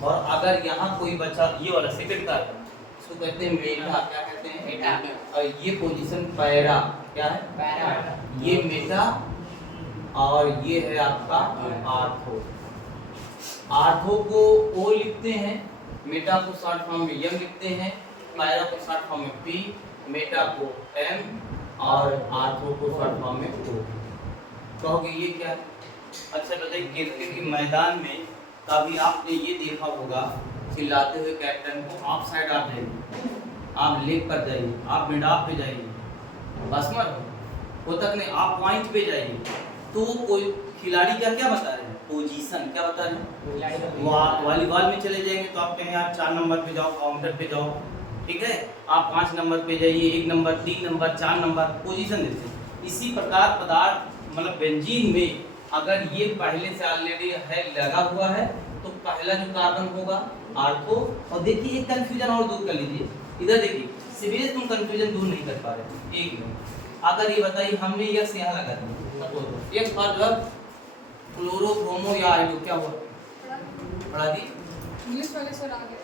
और अगर यहाँ कोई बचा, ये वाला सेकंड कार्बन, इसको कहते हैं मेटा। क्या कहते हैं? मेटा। और ये पोजीशन पैरा। क्या है? पैरा। ये मेटा और ये है आपका आर्थो। आर्थो को O लिखते हैं, मेटा को शॉर्ट फॉर्म में M लिखते हैं, पैरा को शॉर्ट फॉर्म में P, मेटा को M और आर्थो को शॉर्ट फॉर्म में O। कहोगे ये क्या है? अच्छा बताइए, क्रिकेट के मैदान में कभी आपने ये देखा होगा चिल्लाते हुए कैप्टन को, आप साइड आप जाइए, आप लेग पर जाइए, आप मिड ऑफ पे जाइए, बसमर हो तक नहीं, आप पॉइंट पे जाइए, तो कोई खिलाड़ी का क्या बता रहे हैं? पोजीशन। क्या बता रहे हैं? वॉलीबॉल में चले जाएंगे तो आप कहें आप 4 नंबर पे जाओ, काउंटर पे जाओ, ठीक है, आप 5 नंबर पे जाइए, 1 नंबर, 3 नंबर, 4 नंबर, पोजीशन देते हैं। इसी प्रकार पदार्थ मतलब बेंजीन में अगर ये पहले से ऑलरेडी है लगा हुआ है तो पहला जो कार्बन होगा आर्थो। और देखिए एक कंफ्यूजन और दूर कर लीजिए, इधर देखिए सीबीएस तुम कंफ्यूजन दूर नहीं कर पा रहे। एक मिनट, अगर ये बताइए हमने यक्स यहाँ लगा दिया, सपोज यक्स फॉर जो क्लोरो ब्रोमो या आयोडो, क्या हुआ? पढ़ा दी? इंग्लिश वाले सर आ गए।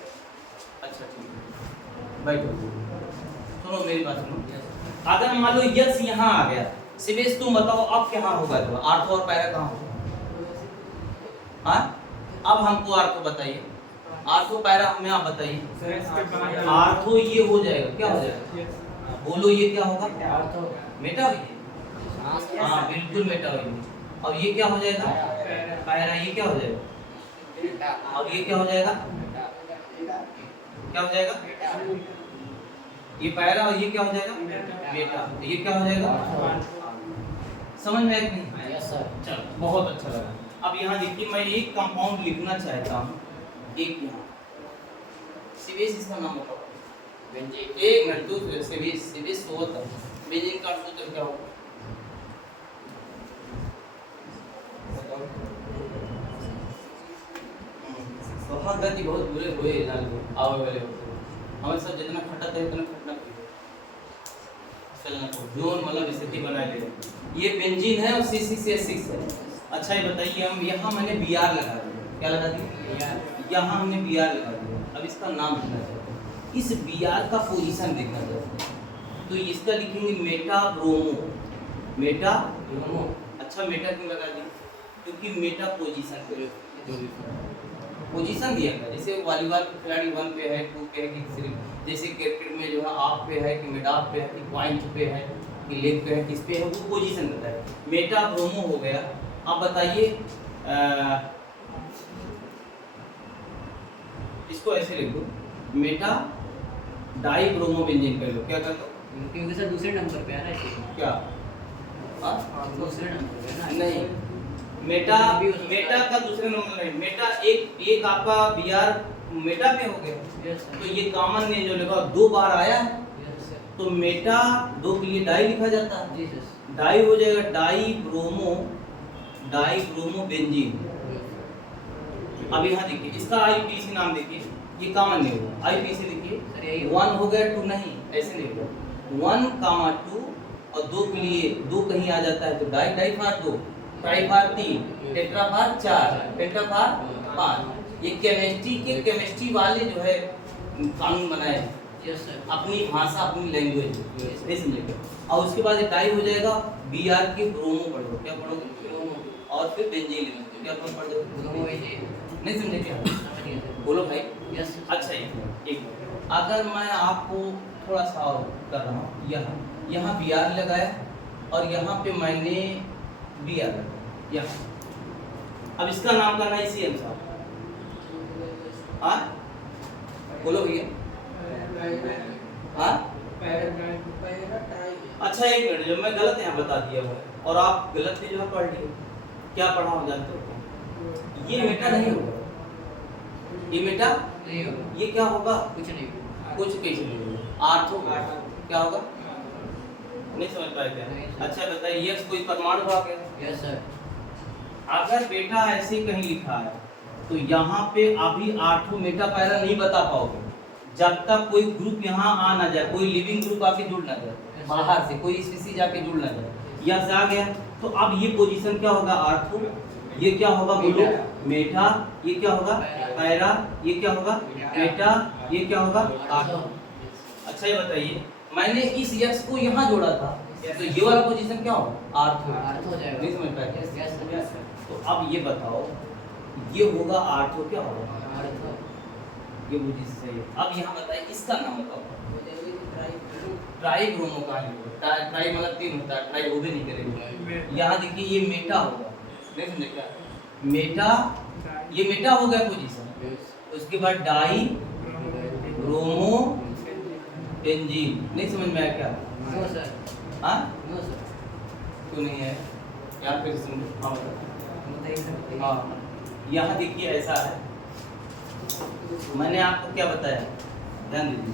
अच्छा ठीक है, बैठो, सुनो मेरी बात सुनो। अगर मान लो यक्स यहाँ आ गया, सीबीएस तुम बताओ अब क्या होगा? तो आर्थो और पैरा कहाँ होगा? हाँ अब हमको आर्थो बताइए, आर्थो पैरा हमें आप बताइए। आर्थो ये हो जाएगा, क्या हो जाएगा? बोलो ये क्या होगा? आर्थो। मेटा हुई, हाँ बिल्कुल मेटा हुई। और ये क्या हो जाएगा? पैरा। ये क्या हो जाएगा? और ये क्या हो जाएगा? क्या हो जाएगा? ये पैरा और ये क्या हो जाएगा? मेटा। ये क्या हो जाएगा? समझ में आया कि नहीं? Yes sir. चलो बहुत अच्छा लगा। अब यहाँ देखिए मैं एक कंपाउंड लिखना चाहता हूँ, एक यहाँ सीबीएस, इसका नाम बताओ। बेंजीन। एक मिनट, दूसरे सीबीएस तो होता है, बेंजीन का सूत्र क्या होगा? वहाँ गति बहुत बुरे हुए लाल आओ वाले होते हैं। हमारे साथ जितना खटत है उतना खटना पड़ेगा, चलना पड़ेगा। जोन मतलब स्थिति बनाए ले रहे हैं। ये बेंजीन है और C6H6 है। अच्छा ये बताइए, हम यहाँ मैंने Br लगा दिया, क्या लगा दिया? यहाँ हमने Br लगा दिया। अब इसका नाम लिखना चाहते हैं, इस Br का पोजीशन देखना चाहते हैं, तो इसका लिखेंगे मेटा ब्रोमो। Meta bromo. अच्छा मेटा क्यों लगा दिया? क्योंकि मेटा पोजीशन दिया गया, जैसे वॉलीबॉल के खिलाड़ी 1 पे है, 2 पे है, कि सिर्फ जैसे क्रिकेट में जो है ऑफ पे है कि मिड ऑफ पे है कि पॉइंट पे है कि लेग पे है, किस पे है, वो पोजीशन बताता है। मेटा ब्रोमो हो गया। अब बताइए इसको ऐसे लिख दो, मेटा डाई ब्रोमो बेंजीन कर लो, क्या कर दो? क्योंकि सर दूसरे नंबर पे आ रहा है। क्या दूसरे नंबर पे ना? नहीं, मेटा का दूसरे नंबर नहीं, मेटा एक आपका Br मेटा पे हो गया, यस सर। तो ये कॉमन ने जो लिखा 2 बार आया, यस सर। तो मेटा 2 के लिए डाई लिखा जाता है, जी सर। डाई हो जाएगा डाई ब्रोमो बेंजीन। अब यहाँ देखिए इसका IPC नाम देखिए, ये कॉमन नहीं होगा, IPC सर देखिए यही 1 हो गया 2 नहीं, ऐसे नहीं होगा, 1, 2 और 2 के लिए 2 कहीं आ जाता है तो डाई, डाई फार 2, ट्राई फार 3, टेट्रा फार 4, टेट्रा फार 5। ये केमिस्ट्री वाले जो है कानून बनाए हैं, यस सर। अपनी भाषा अपनी लैंग्वेज नहीं समझेंगे। और उसके बाद डाई हो जाएगा Br के ब्रोमो पढ़ो, क्या पढ़ोगे? और फिर बेंजीन लिखोगे, क्या पढ़ दोगे? नहीं समझे क्या? बोलो भाई। Yes sir. अच्छा एक अगर मैं आपको थोड़ा सा और कर रहा हूँ, यहाँ Br लगाया और यहाँ पे मैंने Br लगाया यहाँ, अब इसका नाम करना है CM साहब। हाँ बोलो भैया। हाँ अच्छा एक मिनट, जो मैं गलत यहाँ बता दिया हुआ है और आप गलत भी जो है पढ़ लिए, क्या पढ़ा हो जानते हो? ये मेटा नहीं होगा, ये मेटा नहीं होगा। ये क्या होगा? कुछ नहीं होगा। कुछ कैसे नहीं होगा, आर्थ होगा। क्या होगा? नहीं समझ पाए क्या? अच्छा बताइए, यक्स कोई परमाणु भाग है? Yes sir. अगर बेटा ऐसे कहीं लिखा है तो यहाँ पे अभी आर्थो मेटा पैरा नहीं बता पाओगे जब तक कोई ग्रुप यहाँ आ ना जाए, कोई लिविंग ग्रुप आके जुड़ ना जाए, बाहर से कोई स्पीसी जाके जुड़ ना जाए। यहाँ से आ गया तो अब ये पोजीशन क्या होगा? आर्थो, ये क्या होगा बोलो? मेटा, ये क्या होगा? पैरा, ये क्या होगा? मेटा, ये क्या होगा? आर्थो। अच्छा ये बताइए, मैंने इस यक्स को यहाँ जोड़ा था तो ये वाला पोजीशन क्या होगा? आर्थो। आर्थो हो जाएगा। नहीं समझ पाए? Yes sir. तो अब ये बताओ, ये होगा आर्थो, क्या होगा? आर्थो। ये मुझे सही है। अब यहाँ बताइए इसका नाम बताओ। ट्राई ब्रोमो का है, ट्राई मतलब 3 होता है, ट्राई वो भी नहीं करेंगे। यहाँ देखिए ये मेटा होगा, नहीं समझे क्या? मेटा, ये मेटा हो गया पोजीशन। उसके बाद डाई ब्रोमो बेंजीन, नहीं समझ में आया क्या? No sir. हाँ नो सर। क्यों नहीं है? यहाँ पे समझो। हाँ बताइए। हाँ यहाँ देखिए ऐसा है, मैंने आपको क्या बताया, ध्यान दीजिए,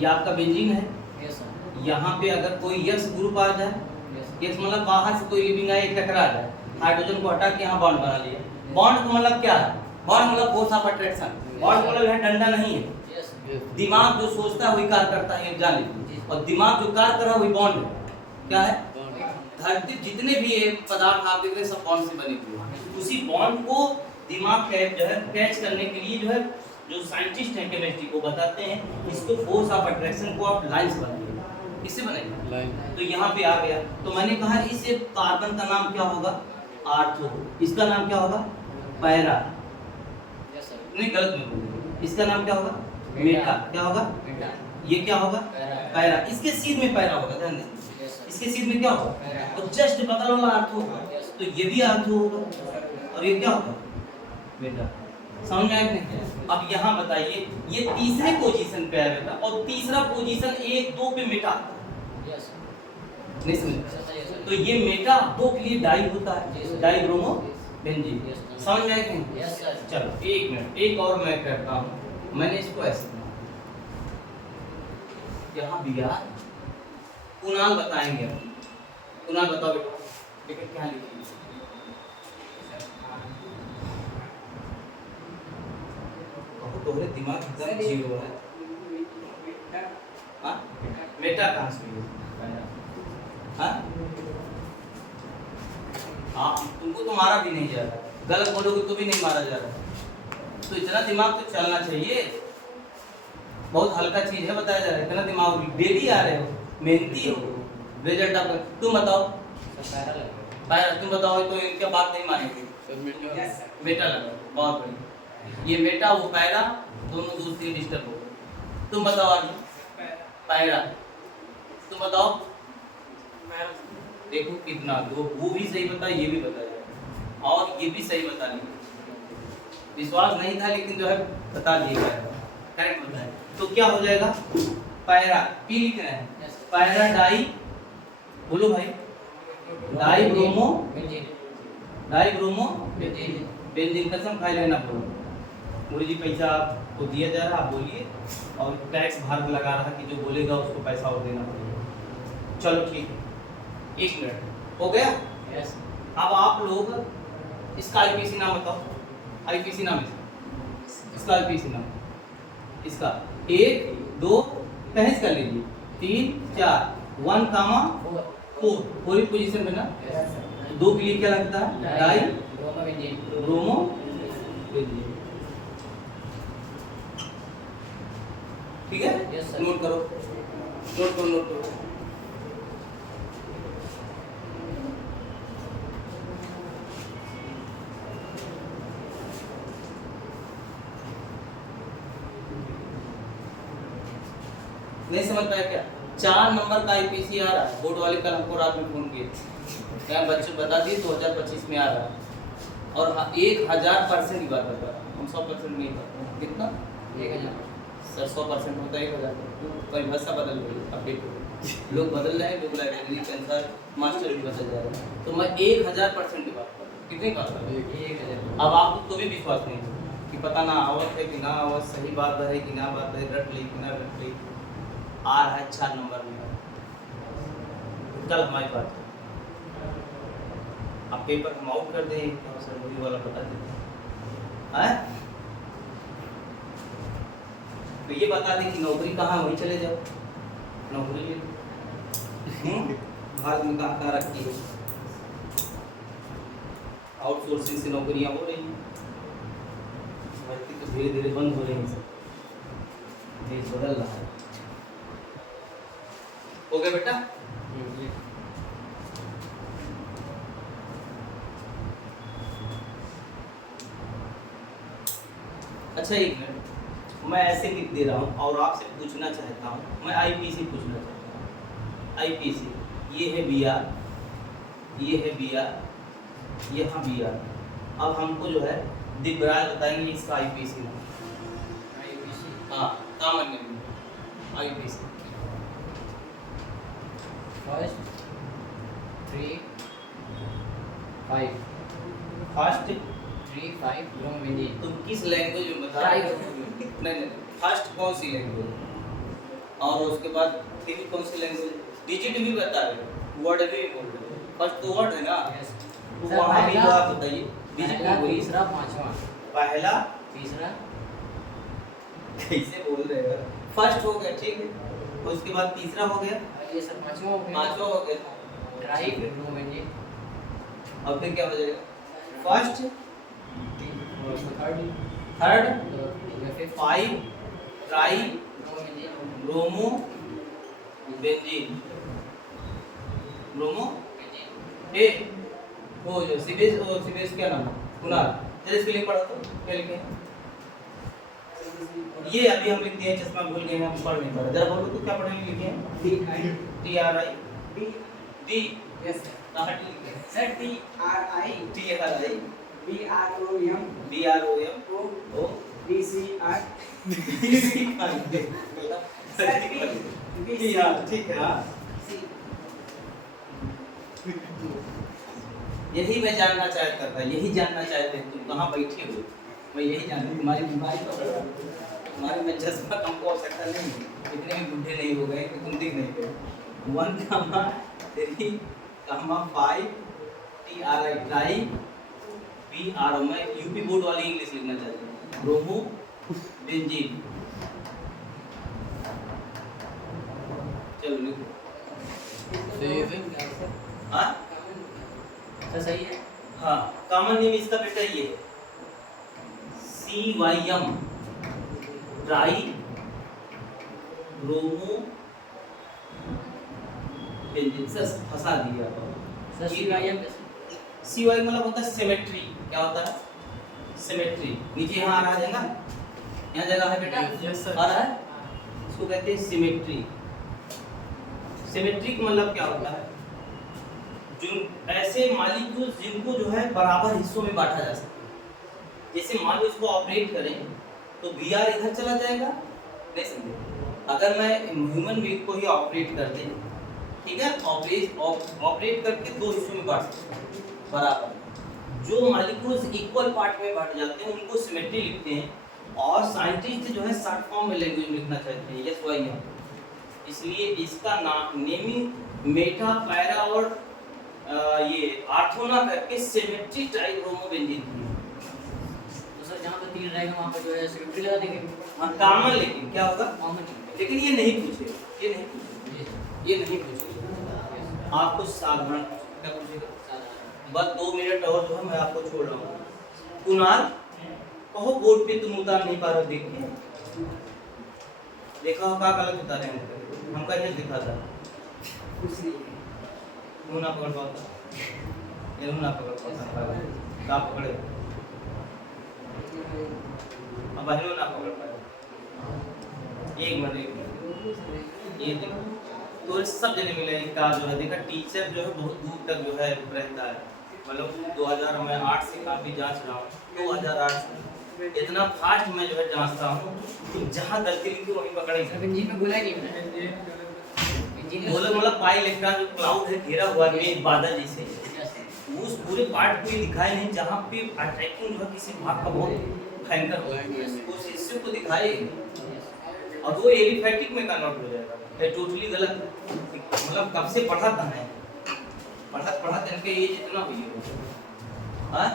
ये आपका बेंजीन है। Yes sir. यहाँ पे अगर कोई यक्स ग्रुप आ जाए, यस। यक्स मतलब बाहर से कोई लिविंग आए टकरा जाए, हाइड्रोजन को हटा के यहाँ बॉन्ड बना लिया। बॉन्ड का मतलब क्या है? बॉन्ड मतलब फोर्स ऑफ अट्रैक्शन। बॉन्ड मतलब यहाँ डंडा नहीं है, यस। दिमाग जो सोचता है वही कार्य करता है, ये जान लीजिए। और दिमाग जो कार्य कर रहा है वही बॉन्ड है। क्या है? धरती जितने भी ये पदार्थ आप देख रहे हैं सब बॉन्ड से बने हुए हैं। उसी बॉन्ड को दिमाग कैच जो है कैच करने के लिए जो है जो साइंटिस्ट हैं केमिस्ट्री को बताते हैं, इसको फोर्स ऑफ अट्रैक्शन को आप लाइन से बनाइए। किससे बनाइए? लाइन। तो यहाँ पे आ गया, तो मैंने कहा इस कार्बन का नाम क्या होगा? आर्थो। इसका नाम क्या होगा? पैरा। Yes sir. नहीं गलत में बोल, इसका नाम क्या होगा? मेटा। क्या होगा? मेटा। ये क्या होगा? पैरा। पैरा। इसके सिर में पैरा होगा, ध्यान दें। Yes sir. इसके सिर में क्या होगा? पैरा। और जस्ट बगल वाला आर्थो होगा, तो ये भी आर्थो होगा और ये क्या होगा? बेटा समझ में आया नहीं? अब यहाँ बताइए, ये तीसरे पोजीशन पे है बेटा, और तीसरा पोजीशन 1, 2 पे मेटा आता है। यस। नहीं समझ? Yes sir. तो ये मेटा 2 के लिए डाई होता है, Yes. Die bromo benzene. Yes. समझ में आया नहीं? Yes sir. चलो एक मिनट, एक और मैं करता हूँ। मैंने इसको ऐसे बना, यहाँ Br, कुणाल बताएंगे। कुणाल बताओ बेटा, लेकिन क्या लिखेंगे? तोहरे दिमाग एकदम जीरो है। मेटा कहाँ से हुई? हाँ आप तुमको तो मारा भी नहीं जा रहा, गलत बोलोगे तो भी नहीं मारा जा रहा, तो इतना दिमाग तो चलना चाहिए। बहुत हल्का चीज है बताया जा रहा है, इतना दिमाग डेली आ रहे हो, मेहनती हो, रिजल्ट आप तुम बताओ। पैरा लगा भाई तुम बताओ तो इनके बात नहीं मानेंगे। मेटा लगा बहुत बढ़िया, ये मेटा वो पैरा दोनों दूसरी डिस्टर्ब हो गए। तुम बताओ आगे पैरा, तुम बताओ। देखो कितना दो, वो भी सही बता, ये भी बता जाए और ये भी सही बता लिया। विश्वास नहीं था लेकिन जो है बता दिया करेक्ट बताया। तो क्या हो जाएगा? पैरा पी लिख रहे हैं, पैरा डाई, बोलो भाई, die bromo, die bromo benzene. कसम खाई लेना बोलो। मुझे जी पैसा आपको दिया जा रहा, आप बोलिए, और टैक्स भार लगा रहा कि जो बोलेगा उसको पैसा और देना पड़ेगा। चलो ठीक है, 1 मिनट हो गया। यस अब आप लोग इसका आईपीसी नाम बताओ, आईपीसी नाम इसका आईपीसी नाम इसका 1 2 पहच कर लीजिए, 3 4 1 कामा 4 पूरी पोजीशन में ना। दो के लिए क्या लगता है? Die bromo benzene. ठीक है, Yes, sir. नोट करो, नोट करो, नोट करो। नहीं समझ पाया क्या? 4 नंबर का आईपीसी आ रहा है, बोर्ड वाले कल हमको रात में फोन किए, क्या बच्चों बता दिए 2025 में आ रहा है। और 1000% की बात बता रहा हूं, हम 100% नहीं करते। कितना? 1000 सर 100% होता है 1000। परिभाषा बदल गई, अपडेट हो गई, लोग बदल रहे हैं, लोग लाइब्रेरी के अनुसार मास्टर भी बदल जा रहे हैं। तो मैं 1000% की बात कर रहा हूँ। कितनी बात कर रहा हूँ? 1000 अब आपको तो भी विश्वास नहीं है कि पता ना आवत है कि ना आवत, सही बात है कि ना बात है, रट ली कि ना रट ली। आ रहा है 4 नंबर में, कल हमारी बात है। अब पेपर हम आउट कर दें तो सर वही वाला बता देते हैं। तो ये बता दें कि नौकरी कहाँ, वहीं चले जाओ नौकरी ले। भारत में कहाँ कहाँ रखी है, आउटसोर्सिंग से नौकरियां हो रही हैं, भर्ती तो धीरे धीरे बंद हो रही है, देश बदल रहा है। हो गया बेटा? अच्छा 1 मिनट, मैं ऐसे लिख दे रहा हूँ और आपसे पूछना चाहता हूँ, मैं आईपीसी पूछना चाहता हूँ। आईपीसी ये है बीआर, ये है बीआर, यहाँ बीआर। अब हमको जो है दिग्बराज बताएंगे इसका आईपीसी नाम। आईपीसी हाँ सामान्य IPC first 3 5 first 3 5 bromo benzene. तुम किस लैंग्वेज में बता रहे हो? नहीं फर्स्ट कौन सी लैंग्वेज, और उसके बाद फिर कौन सी लैंग्वेज, डिजिट भी बता रहे हो, वर्ड भी बोल रहे हो। फर्स्ट तो वर्ड है ना, यस तो वहाँ भी बात बताइए। डिजिट पहला में बोलिए। तीसरा पांचवा पहला तीसरा कैसे बोल रहे हो? फर्स्ट हो गया ठीक है, उसके बाद तीसरा हो गया, ये सर पांचवा हो गया। पांचवा हो गया, ड्राई ब्रोमो बेंजीन। अब फिर क्या हो जाएगा? First third third fifth 5 tri bromo benzene. Bromo benzene, bromo benzene ए वो जो सीबीएस क्या नाम है? कुणाल, जरा इसको लिख पढ़ो तो क्या लिखे? ये अभी हम लिख दिए, चश्मा भूल गए, हम पढ़ नहीं पा रहे। जरा बोलो तो क्या पढ़ेंगे, लिखे हैं TRI D यस कहाँ D लिखे हैं? Sir TRI TRI BROM BROM O BCR ठीक है हाँ। यही मैं जानना चाहता था, यही जानना चाहते तुम कहाँ बैठे हो, मैं यही जानना, तुम्हारी बीमारी का तुम्हारे में चश्मा कम को आवश्यकता नहीं है, इतने भी बुढ़े नहीं हो गए कि तुम दिख नहीं गए। 1 कामा 3 कामा 5 TRI ट्राई BRO, मैं यूपी बोर्ड वाली इंग्लिश लिखना चाहता हूँ, ब्रोमो बेंजीन। चलो चलो लिखो। हाँ अच्छा सही है। हाँ, कॉमन नेम इसका बेटा ये CYM try bromo benzene. Sir फंसा दिया सर CYM कैसे? CY मतलब होता है सिमेट्री। क्या होता है? सिमेट्री। नीचे यहाँ आ रहा है जगह, यहाँ जगह है बेटा, Yes, sir. आ रहा है, इसको कहते हैं सिमेट्री। सिमेट्रिक मतलब क्या होता है? जो ऐसे मॉलिक्यूल्स जिनको जो है बराबर हिस्सों में बांटा जा सकता है। जैसे मान लो इसको ऑपरेट करें तो Br इधर चला जाएगा, नहीं समझे? अगर मैं ह्यूमन बीइंग को ही ऑपरेट कर दें, ठीक है, ऑपरेट करके दो हिस्सों में बांट सकते हैं बराबर। जो मॉलिक्यूल्स इक्वल पार्ट में बांट जाते हैं उनको सिमेट्री लिखते हैं, और साइंटिस्ट जो है शॉर्ट फॉर्म में लैंग्वेज में लिखना चाहते हैं SYM। इसलिए इसका नाम नेमिंग मेटा, पैरा और ये आर्थोना करके सिमेट्री ट्राइब्रोमोबेंजीन। तो सर जहाँ पे 3 रहेगा वहाँ पे जो है सिमेट्री लगा देंगे। हाँ, कॉमन, लेकिन क्या होगा? कॉमन। लेकिन ये नहीं पूछेगा, ये नहीं पूछेगा, ये नहीं पूछेगा। आपको साधारण क्या पूछेगा? बस 2 मिनट और जो है मैं आपको छोड़ रहा हूँ। कुणाल कहो बोर्ड पे तुम उतार नहीं पा रहे हो, देखिए देखा हो क्या गलत उतारे हैं, हमका ये दिखा था। कुछ नहीं। मुंह ना पकड़ पाता, ये मुंह ना पकड़ पाता, आप पकड़े अब बहनों ना पकड़ पाए। एक मिनट, ये देखो तो सब जने मिले का जो है देखा, टीचर जो है बहुत दूर तक जो है रहता है। मतलब 2008 से काफ़ी जांच रहा हूँ, 2008 से इतना फास्ट मैं जो है जांचता हूँ, तो जहाँ गलती लिखी वहीं पकड़ेंगे। सर इंजन में बोला नहीं मैंने। इंजन बोलो मतलब पाई इलेक्ट्रॉन जो क्लाउड है घेरा हुआ है मेघ बादल जैसे, उस पूरे पार्ट को ही दिखाए नहीं जहाँ पे अटैकिंग जो है किसी भाग का बहुत भयंकर हो, उस हिस्से को दिखाए, और वो एलिफैटिक में कन्वर्ट हो जाएगा। ये टोटली गलत, मतलब कब से पढ़ा था मैं, पढ़ा करके ये जितना हुई है। हाँ,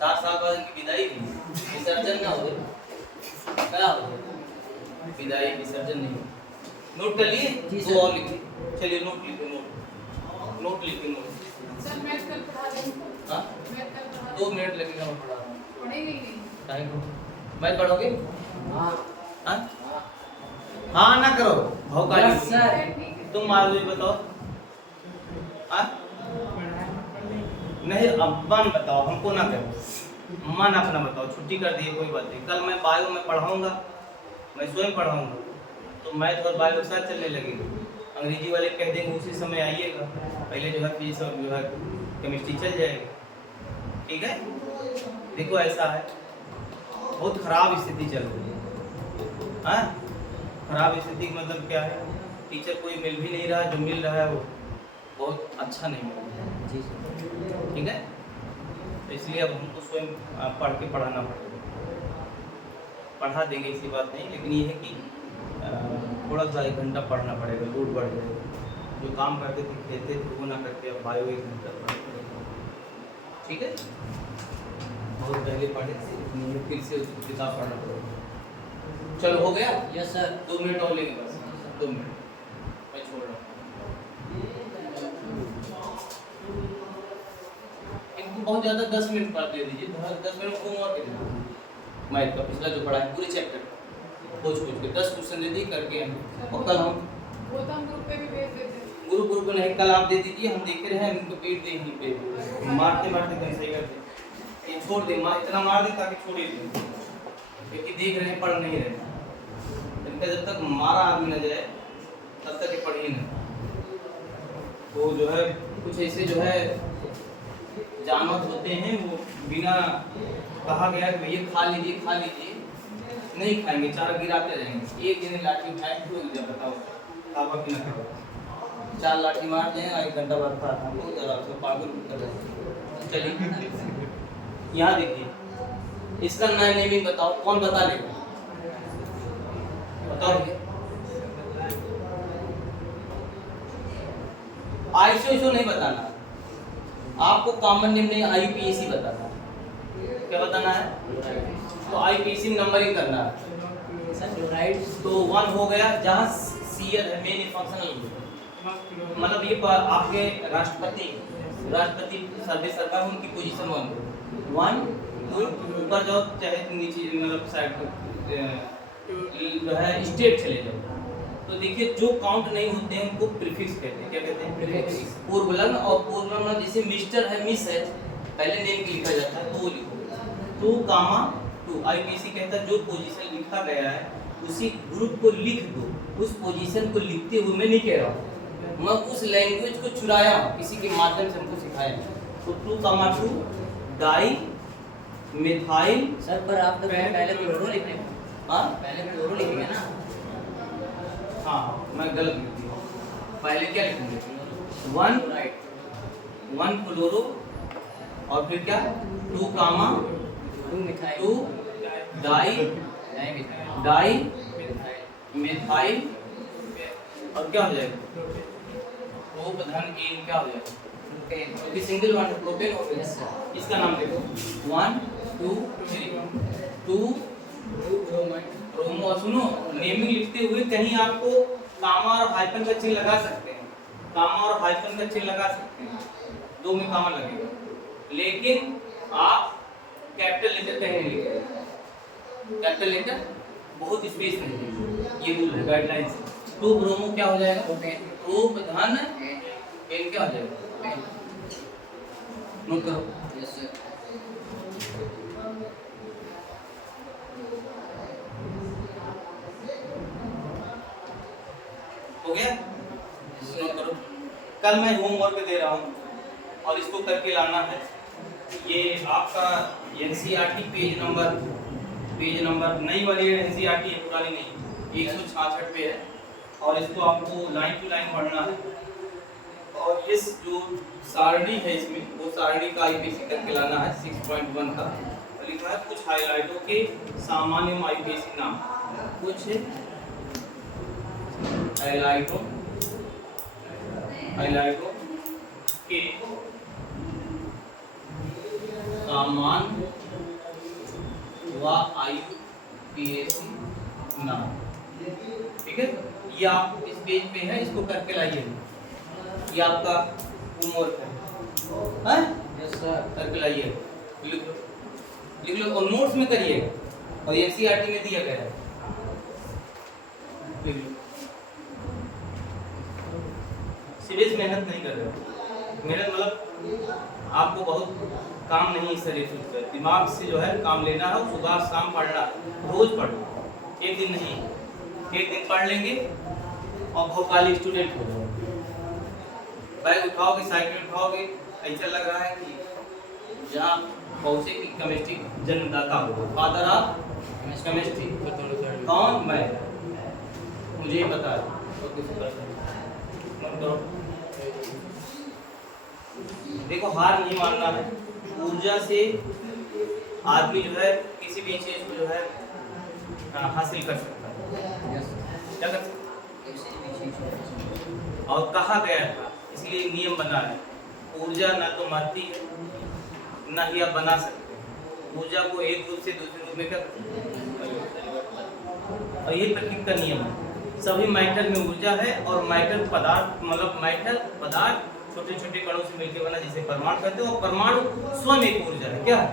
4 साल बाद इनकी विदाई हुई, विसर्जन ना हो गया, क्या हो गया? विदाई विसर्जन नहीं हो। नोट कर लिए? जी दो सर। और लिखिए, चलिए नोट लिखिए, नोट लिखिए, नोट। सर मैथ कल पढ़ा दें। हाँ, मैथ कल पढ़ा 2 मिनट लगेगा, मैं पढ़ा रहा हूँ। पढ़ेंगे ही नहीं। काहे को? मैं पढ़ोगे? हाँ। हाँ, हाँ ना करो, भौकाली Yes, बोली। sir. ठीक है। तुम मार दो, बताओ। हाँ, नहीं अब्बा ने बताओ, हमको ना करो, मन अपना बताओ। छुट्टी कर दिए, कोई बात नहीं। कल मैं बायो में पढ़ाऊंगा, मैं स्वयं पढ़ाऊंगा, तो मैथ और बायो के साथ चलने लगेगी। अंग्रेजी वाले कह देंगे उसी समय आइएगा, पहले जो है फिजिक्स और जो है केमिस्ट्री चल जाएगी। ठीक है, देखो ऐसा है, बहुत खराब स्थिति चल रही है। हाँ, खराब स्थिति का मतलब क्या है? टीचर कोई मिल भी नहीं रहा, जो मिल रहा है वो बहुत अच्छा नहीं मिल रहा है। जी सर। ठीक है, तो इसलिए अब हमको स्वयं पढ़ के पढ़ाना पड़ेगा। पढ़ा देंगे, ऐसी बात नहीं, लेकिन ये है कि थोड़ा सा 1 घंटा पढ़ना पड़ेगा, लोड बढ़ जाएगा। जो काम करते थे खेलते थे वो ना करके अब बायो 1 घंटा पढ़ना पड़ेगा। ठीक है, बहुत पहले पढ़े थे, लेकिन फिर से उसकी किताब पढ़ना पड़ेगा। चलो हो गया? Yes sir. 2 मिनट और लेंगे बस, 2 मिनट मैं छोड़ रहा हूँ। इनको बहुत ज़्यादा 10 मिनट पढ़ दे दीजिए, थोड़ा 10 मिनट होमवर्क दे दीजिए। मैथ का पिछला जो पढ़ा है पूरे चैप्टर खोज के 10 क्वेश्चन दे दिए करके हम, और कल हम वो तो हम ग्रुप पे भी भेज देते हैं। ग्रुप को नहीं, कल आप दे दीजिए, हम देख रहे हैं, इनको पीट दे यहीं पे मारते मारते कहीं सही कर दे, ये छोड़ दे, इतना मार दे ताकि छोड़ ही दे, क्योंकि देख रहे हैं पढ़ नहीं रहे। इनका जब तक मारा आदमी न जाए तब तक ये पढ़ ही नहीं। तो जो है कुछ ऐसे जो है जानवर होते हैं, वो बिना कहा गया कि भैया खा लीजिए, नहीं खाएंगे, चारा गिराते रहेंगे। एक दिन लाठी उठाए तो बताओ खावा कि ना खावा, 4 लाठी मार दें, 1 घंटा बाद खाता है, बहुत ज़्यादा उसको पागल कर रहे हैं। चलिए यहाँ देखिए, इसका नया नेमिंग बताओ, कौन बता लेगा? बताओ। आईसीओ नहीं बताना, आपको कॉमन नेम नहीं आईपीएसी बताना है। क्या बताना है? तो आईपीएसी नंबरिंग करना है। Sir chloride. तो 1 हो गया, जहाँ सीयर है, मेन फंक्शनल ग्रुप। मतलब ये आपके राष्ट्रपति सर्वे सरकार उनकी पोजीशन 1 2 ऊपर जाओ चाहे नीचे मतलब साइड जो है स्टेट चले जाओ, तो देखिए जो काउंट नहीं होते हैं उनको प्रीफिक्स कहते हैं। क्या कहते हैं? प्रीफिक्स। पूर्वलग्न और पूर्वलग्न, जैसे मिस्टर है, मिस है, पहले नेम के लिखा जाता है तो वो लिखो 2 कामा 2। आईपीसी कहता है जो पोजीशन लिखा गया है उसी ग्रुप को लिख दो। उस पोजीशन को लिखते हुए मैं नहीं कह रहा हूँ, मैं उस लैंग्वेज को चुराया हूँ, किसी के माध्यम से हमको सिखाया। तो 2 कामा 2 डाई मिथाइल। सर पर आप तो पहले क्लोरो लिख रहे हैं। हाँ पहले क्लोरो लिखेंगे ना। हाँ मैं गलत लिख दिया, पहले क्या लिखेंगे? 1 राइट। 1 क्लोरो और फिर क्या 2 comma 2 methyl 2 di dimethyl di methyl methyl और क्या हो जाएगा? प्रोपधन एन क्या हो जाएगा? प्रोपेन। क्योंकि सिंगल वन प्रोपेन हो गया। Yes sir. इसका नाम देखो 1 2 3 2 ब्रोमो। सुनो, नेमिंग लिखते हुए कहीं आपको कामा और हाइफन का चिन्ह लगा सकते हैं, कामा और हाइफन का चिन्ह लगा सकते हैं, 2 में कामा लगेगा, लेकिन आप कैपिटल लेटर कहीं नहीं लिखेंगे। कैपिटल लेटर बहुत स्पेस नहीं है, ये रूल है गाइडलाइंस है। 2 ब्रोमो क्या हो जाएगा? प्रोपेन। प्रोपधन एन क्या हो जाएगा? नोट करो। Yes sir. हो गया? नोट करो। कल मैं होमवर्क दे रहा हूँ और इसको करके लाना है। ये आपका एनसीईआरटी पेज नंबर नई वाली एनसीईआरटी है, पुरानी नहीं, 166 पे है और इसको आपको लाइन टू लाइन पढ़ना है। और इस जो सारणी है इसमें वो सारणी का आईपीसी करके लाना है 6.1 का। और लिखा है कुछ हाइलाइटों के सामान्य आईपीसी नाम, कुछ हाइलाइटों के सामान्य व आईपीसी नाम। ठीक है, ये आप इस पेज पे है, इसको करके लाइए। ये आपका होमवर्क है, यस सर। करके लाइए, लिख लो और नोट्स में करिएगा और एनसीईआरटी में दिया गया है, लिख लो। सीरियस मेहनत नहीं कर रहे हो, मेहनत मतलब आपको बहुत काम नहीं इस तरह से, दिमाग से जो है काम लेना है, सुबह शाम पढ़ना, रोज पढ़ो, एक दिन नहीं, एक दिन पढ़ लेंगे और भोकाली स्टूडेंट हो जाओगे। बैग उठाओगे, साइकिल उठाओगे, ऐसा लग रहा है कि जहाँ पहुँचे कि केमिस्ट्री जन्मदाता हो, फादर ऑफ केमिस्ट्री। कौन? मैं, मुझे पता है। देखो हार नहीं मानना है, ऊर्जा से आदमी जो है किसी भी चीज को जो है हासिल कर सकता है। यस। क्या कर सकता है? और कहा गया था, इसलिए नियम बना है, ऊर्जा ना तो मरती है ना ही आप बना सकते हैं। ऊर्जा को एक रूप से दूसरे रूप में कर, और ये प्रकृति का नियम है। सभी मैटर में ऊर्जा है और मैटर पदार्थ, मतलब मैटर पदार्थ छोटे छोटे कणों से मिलकर बना, जिसे परमाणु कहते हैं, और परमाणु स्वयं एक ऊर्जा है। क्या है?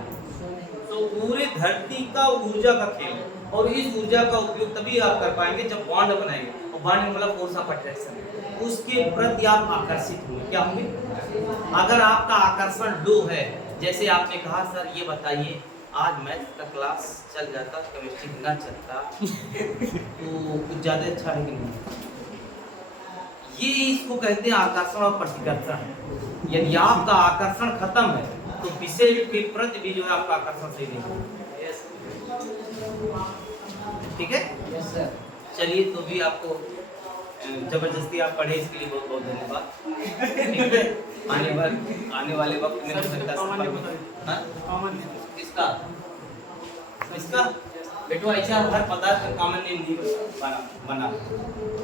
तो पूरे धरती का ऊर्जा का खेल है, और इस ऊर्जा का उपयोग तभी आप कर पाएंगे जब बॉन्ड बनाएंगे, और बॉन्ड मतलब फोर्स ऑफ अट्रैक्शन, उसके प्रति आप आकर्षित होंगे। क्या होंगे? अगर आपका आकर्षण लो है, जैसे आपने कहा सर ये बताइए आज मैथ का क्लास चल जाता, केमिस्ट्री ना चलता तो कुछ ज़्यादा अच्छा है कि नहीं? ये इसको कहते हैं आकर्षण और प्रतिकर्षण। यदि आपका आकर्षण खत्म है तो विषय के प्रति भी जो है आपका आकर्षण सही नहीं है। ठीक है? Yes sir. चलिए, तो भी आपको जबरदस्ती आप पढ़े, इसके लिए बहुत बहुत धन्यवाद। ठीक है, आने वाले वक्त में हो सकता है इसका इसका बेटो ऐसा हर पदार्थ का कॉमन नेम नहीं बना,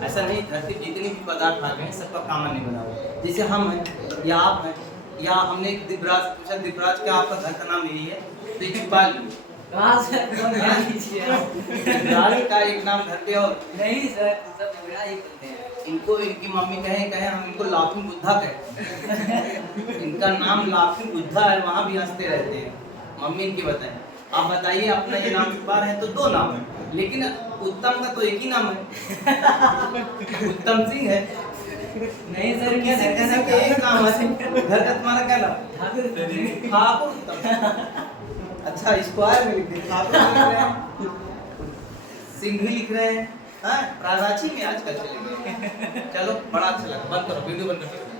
ऐसा नहीं, धरती जितने भी पदार्थ आ गए सबका कॉमन नहीं बना। जैसे हम हैं या आप हैं, या हमने दिवराज पूछा, दिवराज क्या आपका घर का नाम यही है, तो ये छुपा लिए, कहाँ से कौन ध्यान दीजिए आप? रानी का एक नाम घर पे और नहीं सर सब झगड़ा ही करते हैं। इनको इनकी मम्मी कहे हम इनको लाफिंग बुद्धा कहे। इनका नाम लाफिंग बुद्धा है, वहाँ भी हंसते रहते हैं। मम्मी इनकी बताएं, आप बताइए अपना ये नाम इस बार है तो दो नाम है, लेकिन उत्तम का तो एक ही नाम है, उत्तम सिंह है। नहीं सर क्या किसी किसी के एक नाम है। घर का तुम्हारा क्या नाम? ठाकुर उत्तम। अच्छा स्क्वायर में लिख दे, ठाकुर लिख रहे हैं, सिंह भी लिख रहे हैं। हाँ प्राची में आजकल चले गए। चलो बड़ा अच्छा लगा, बंद करो वीडियो बंद करो।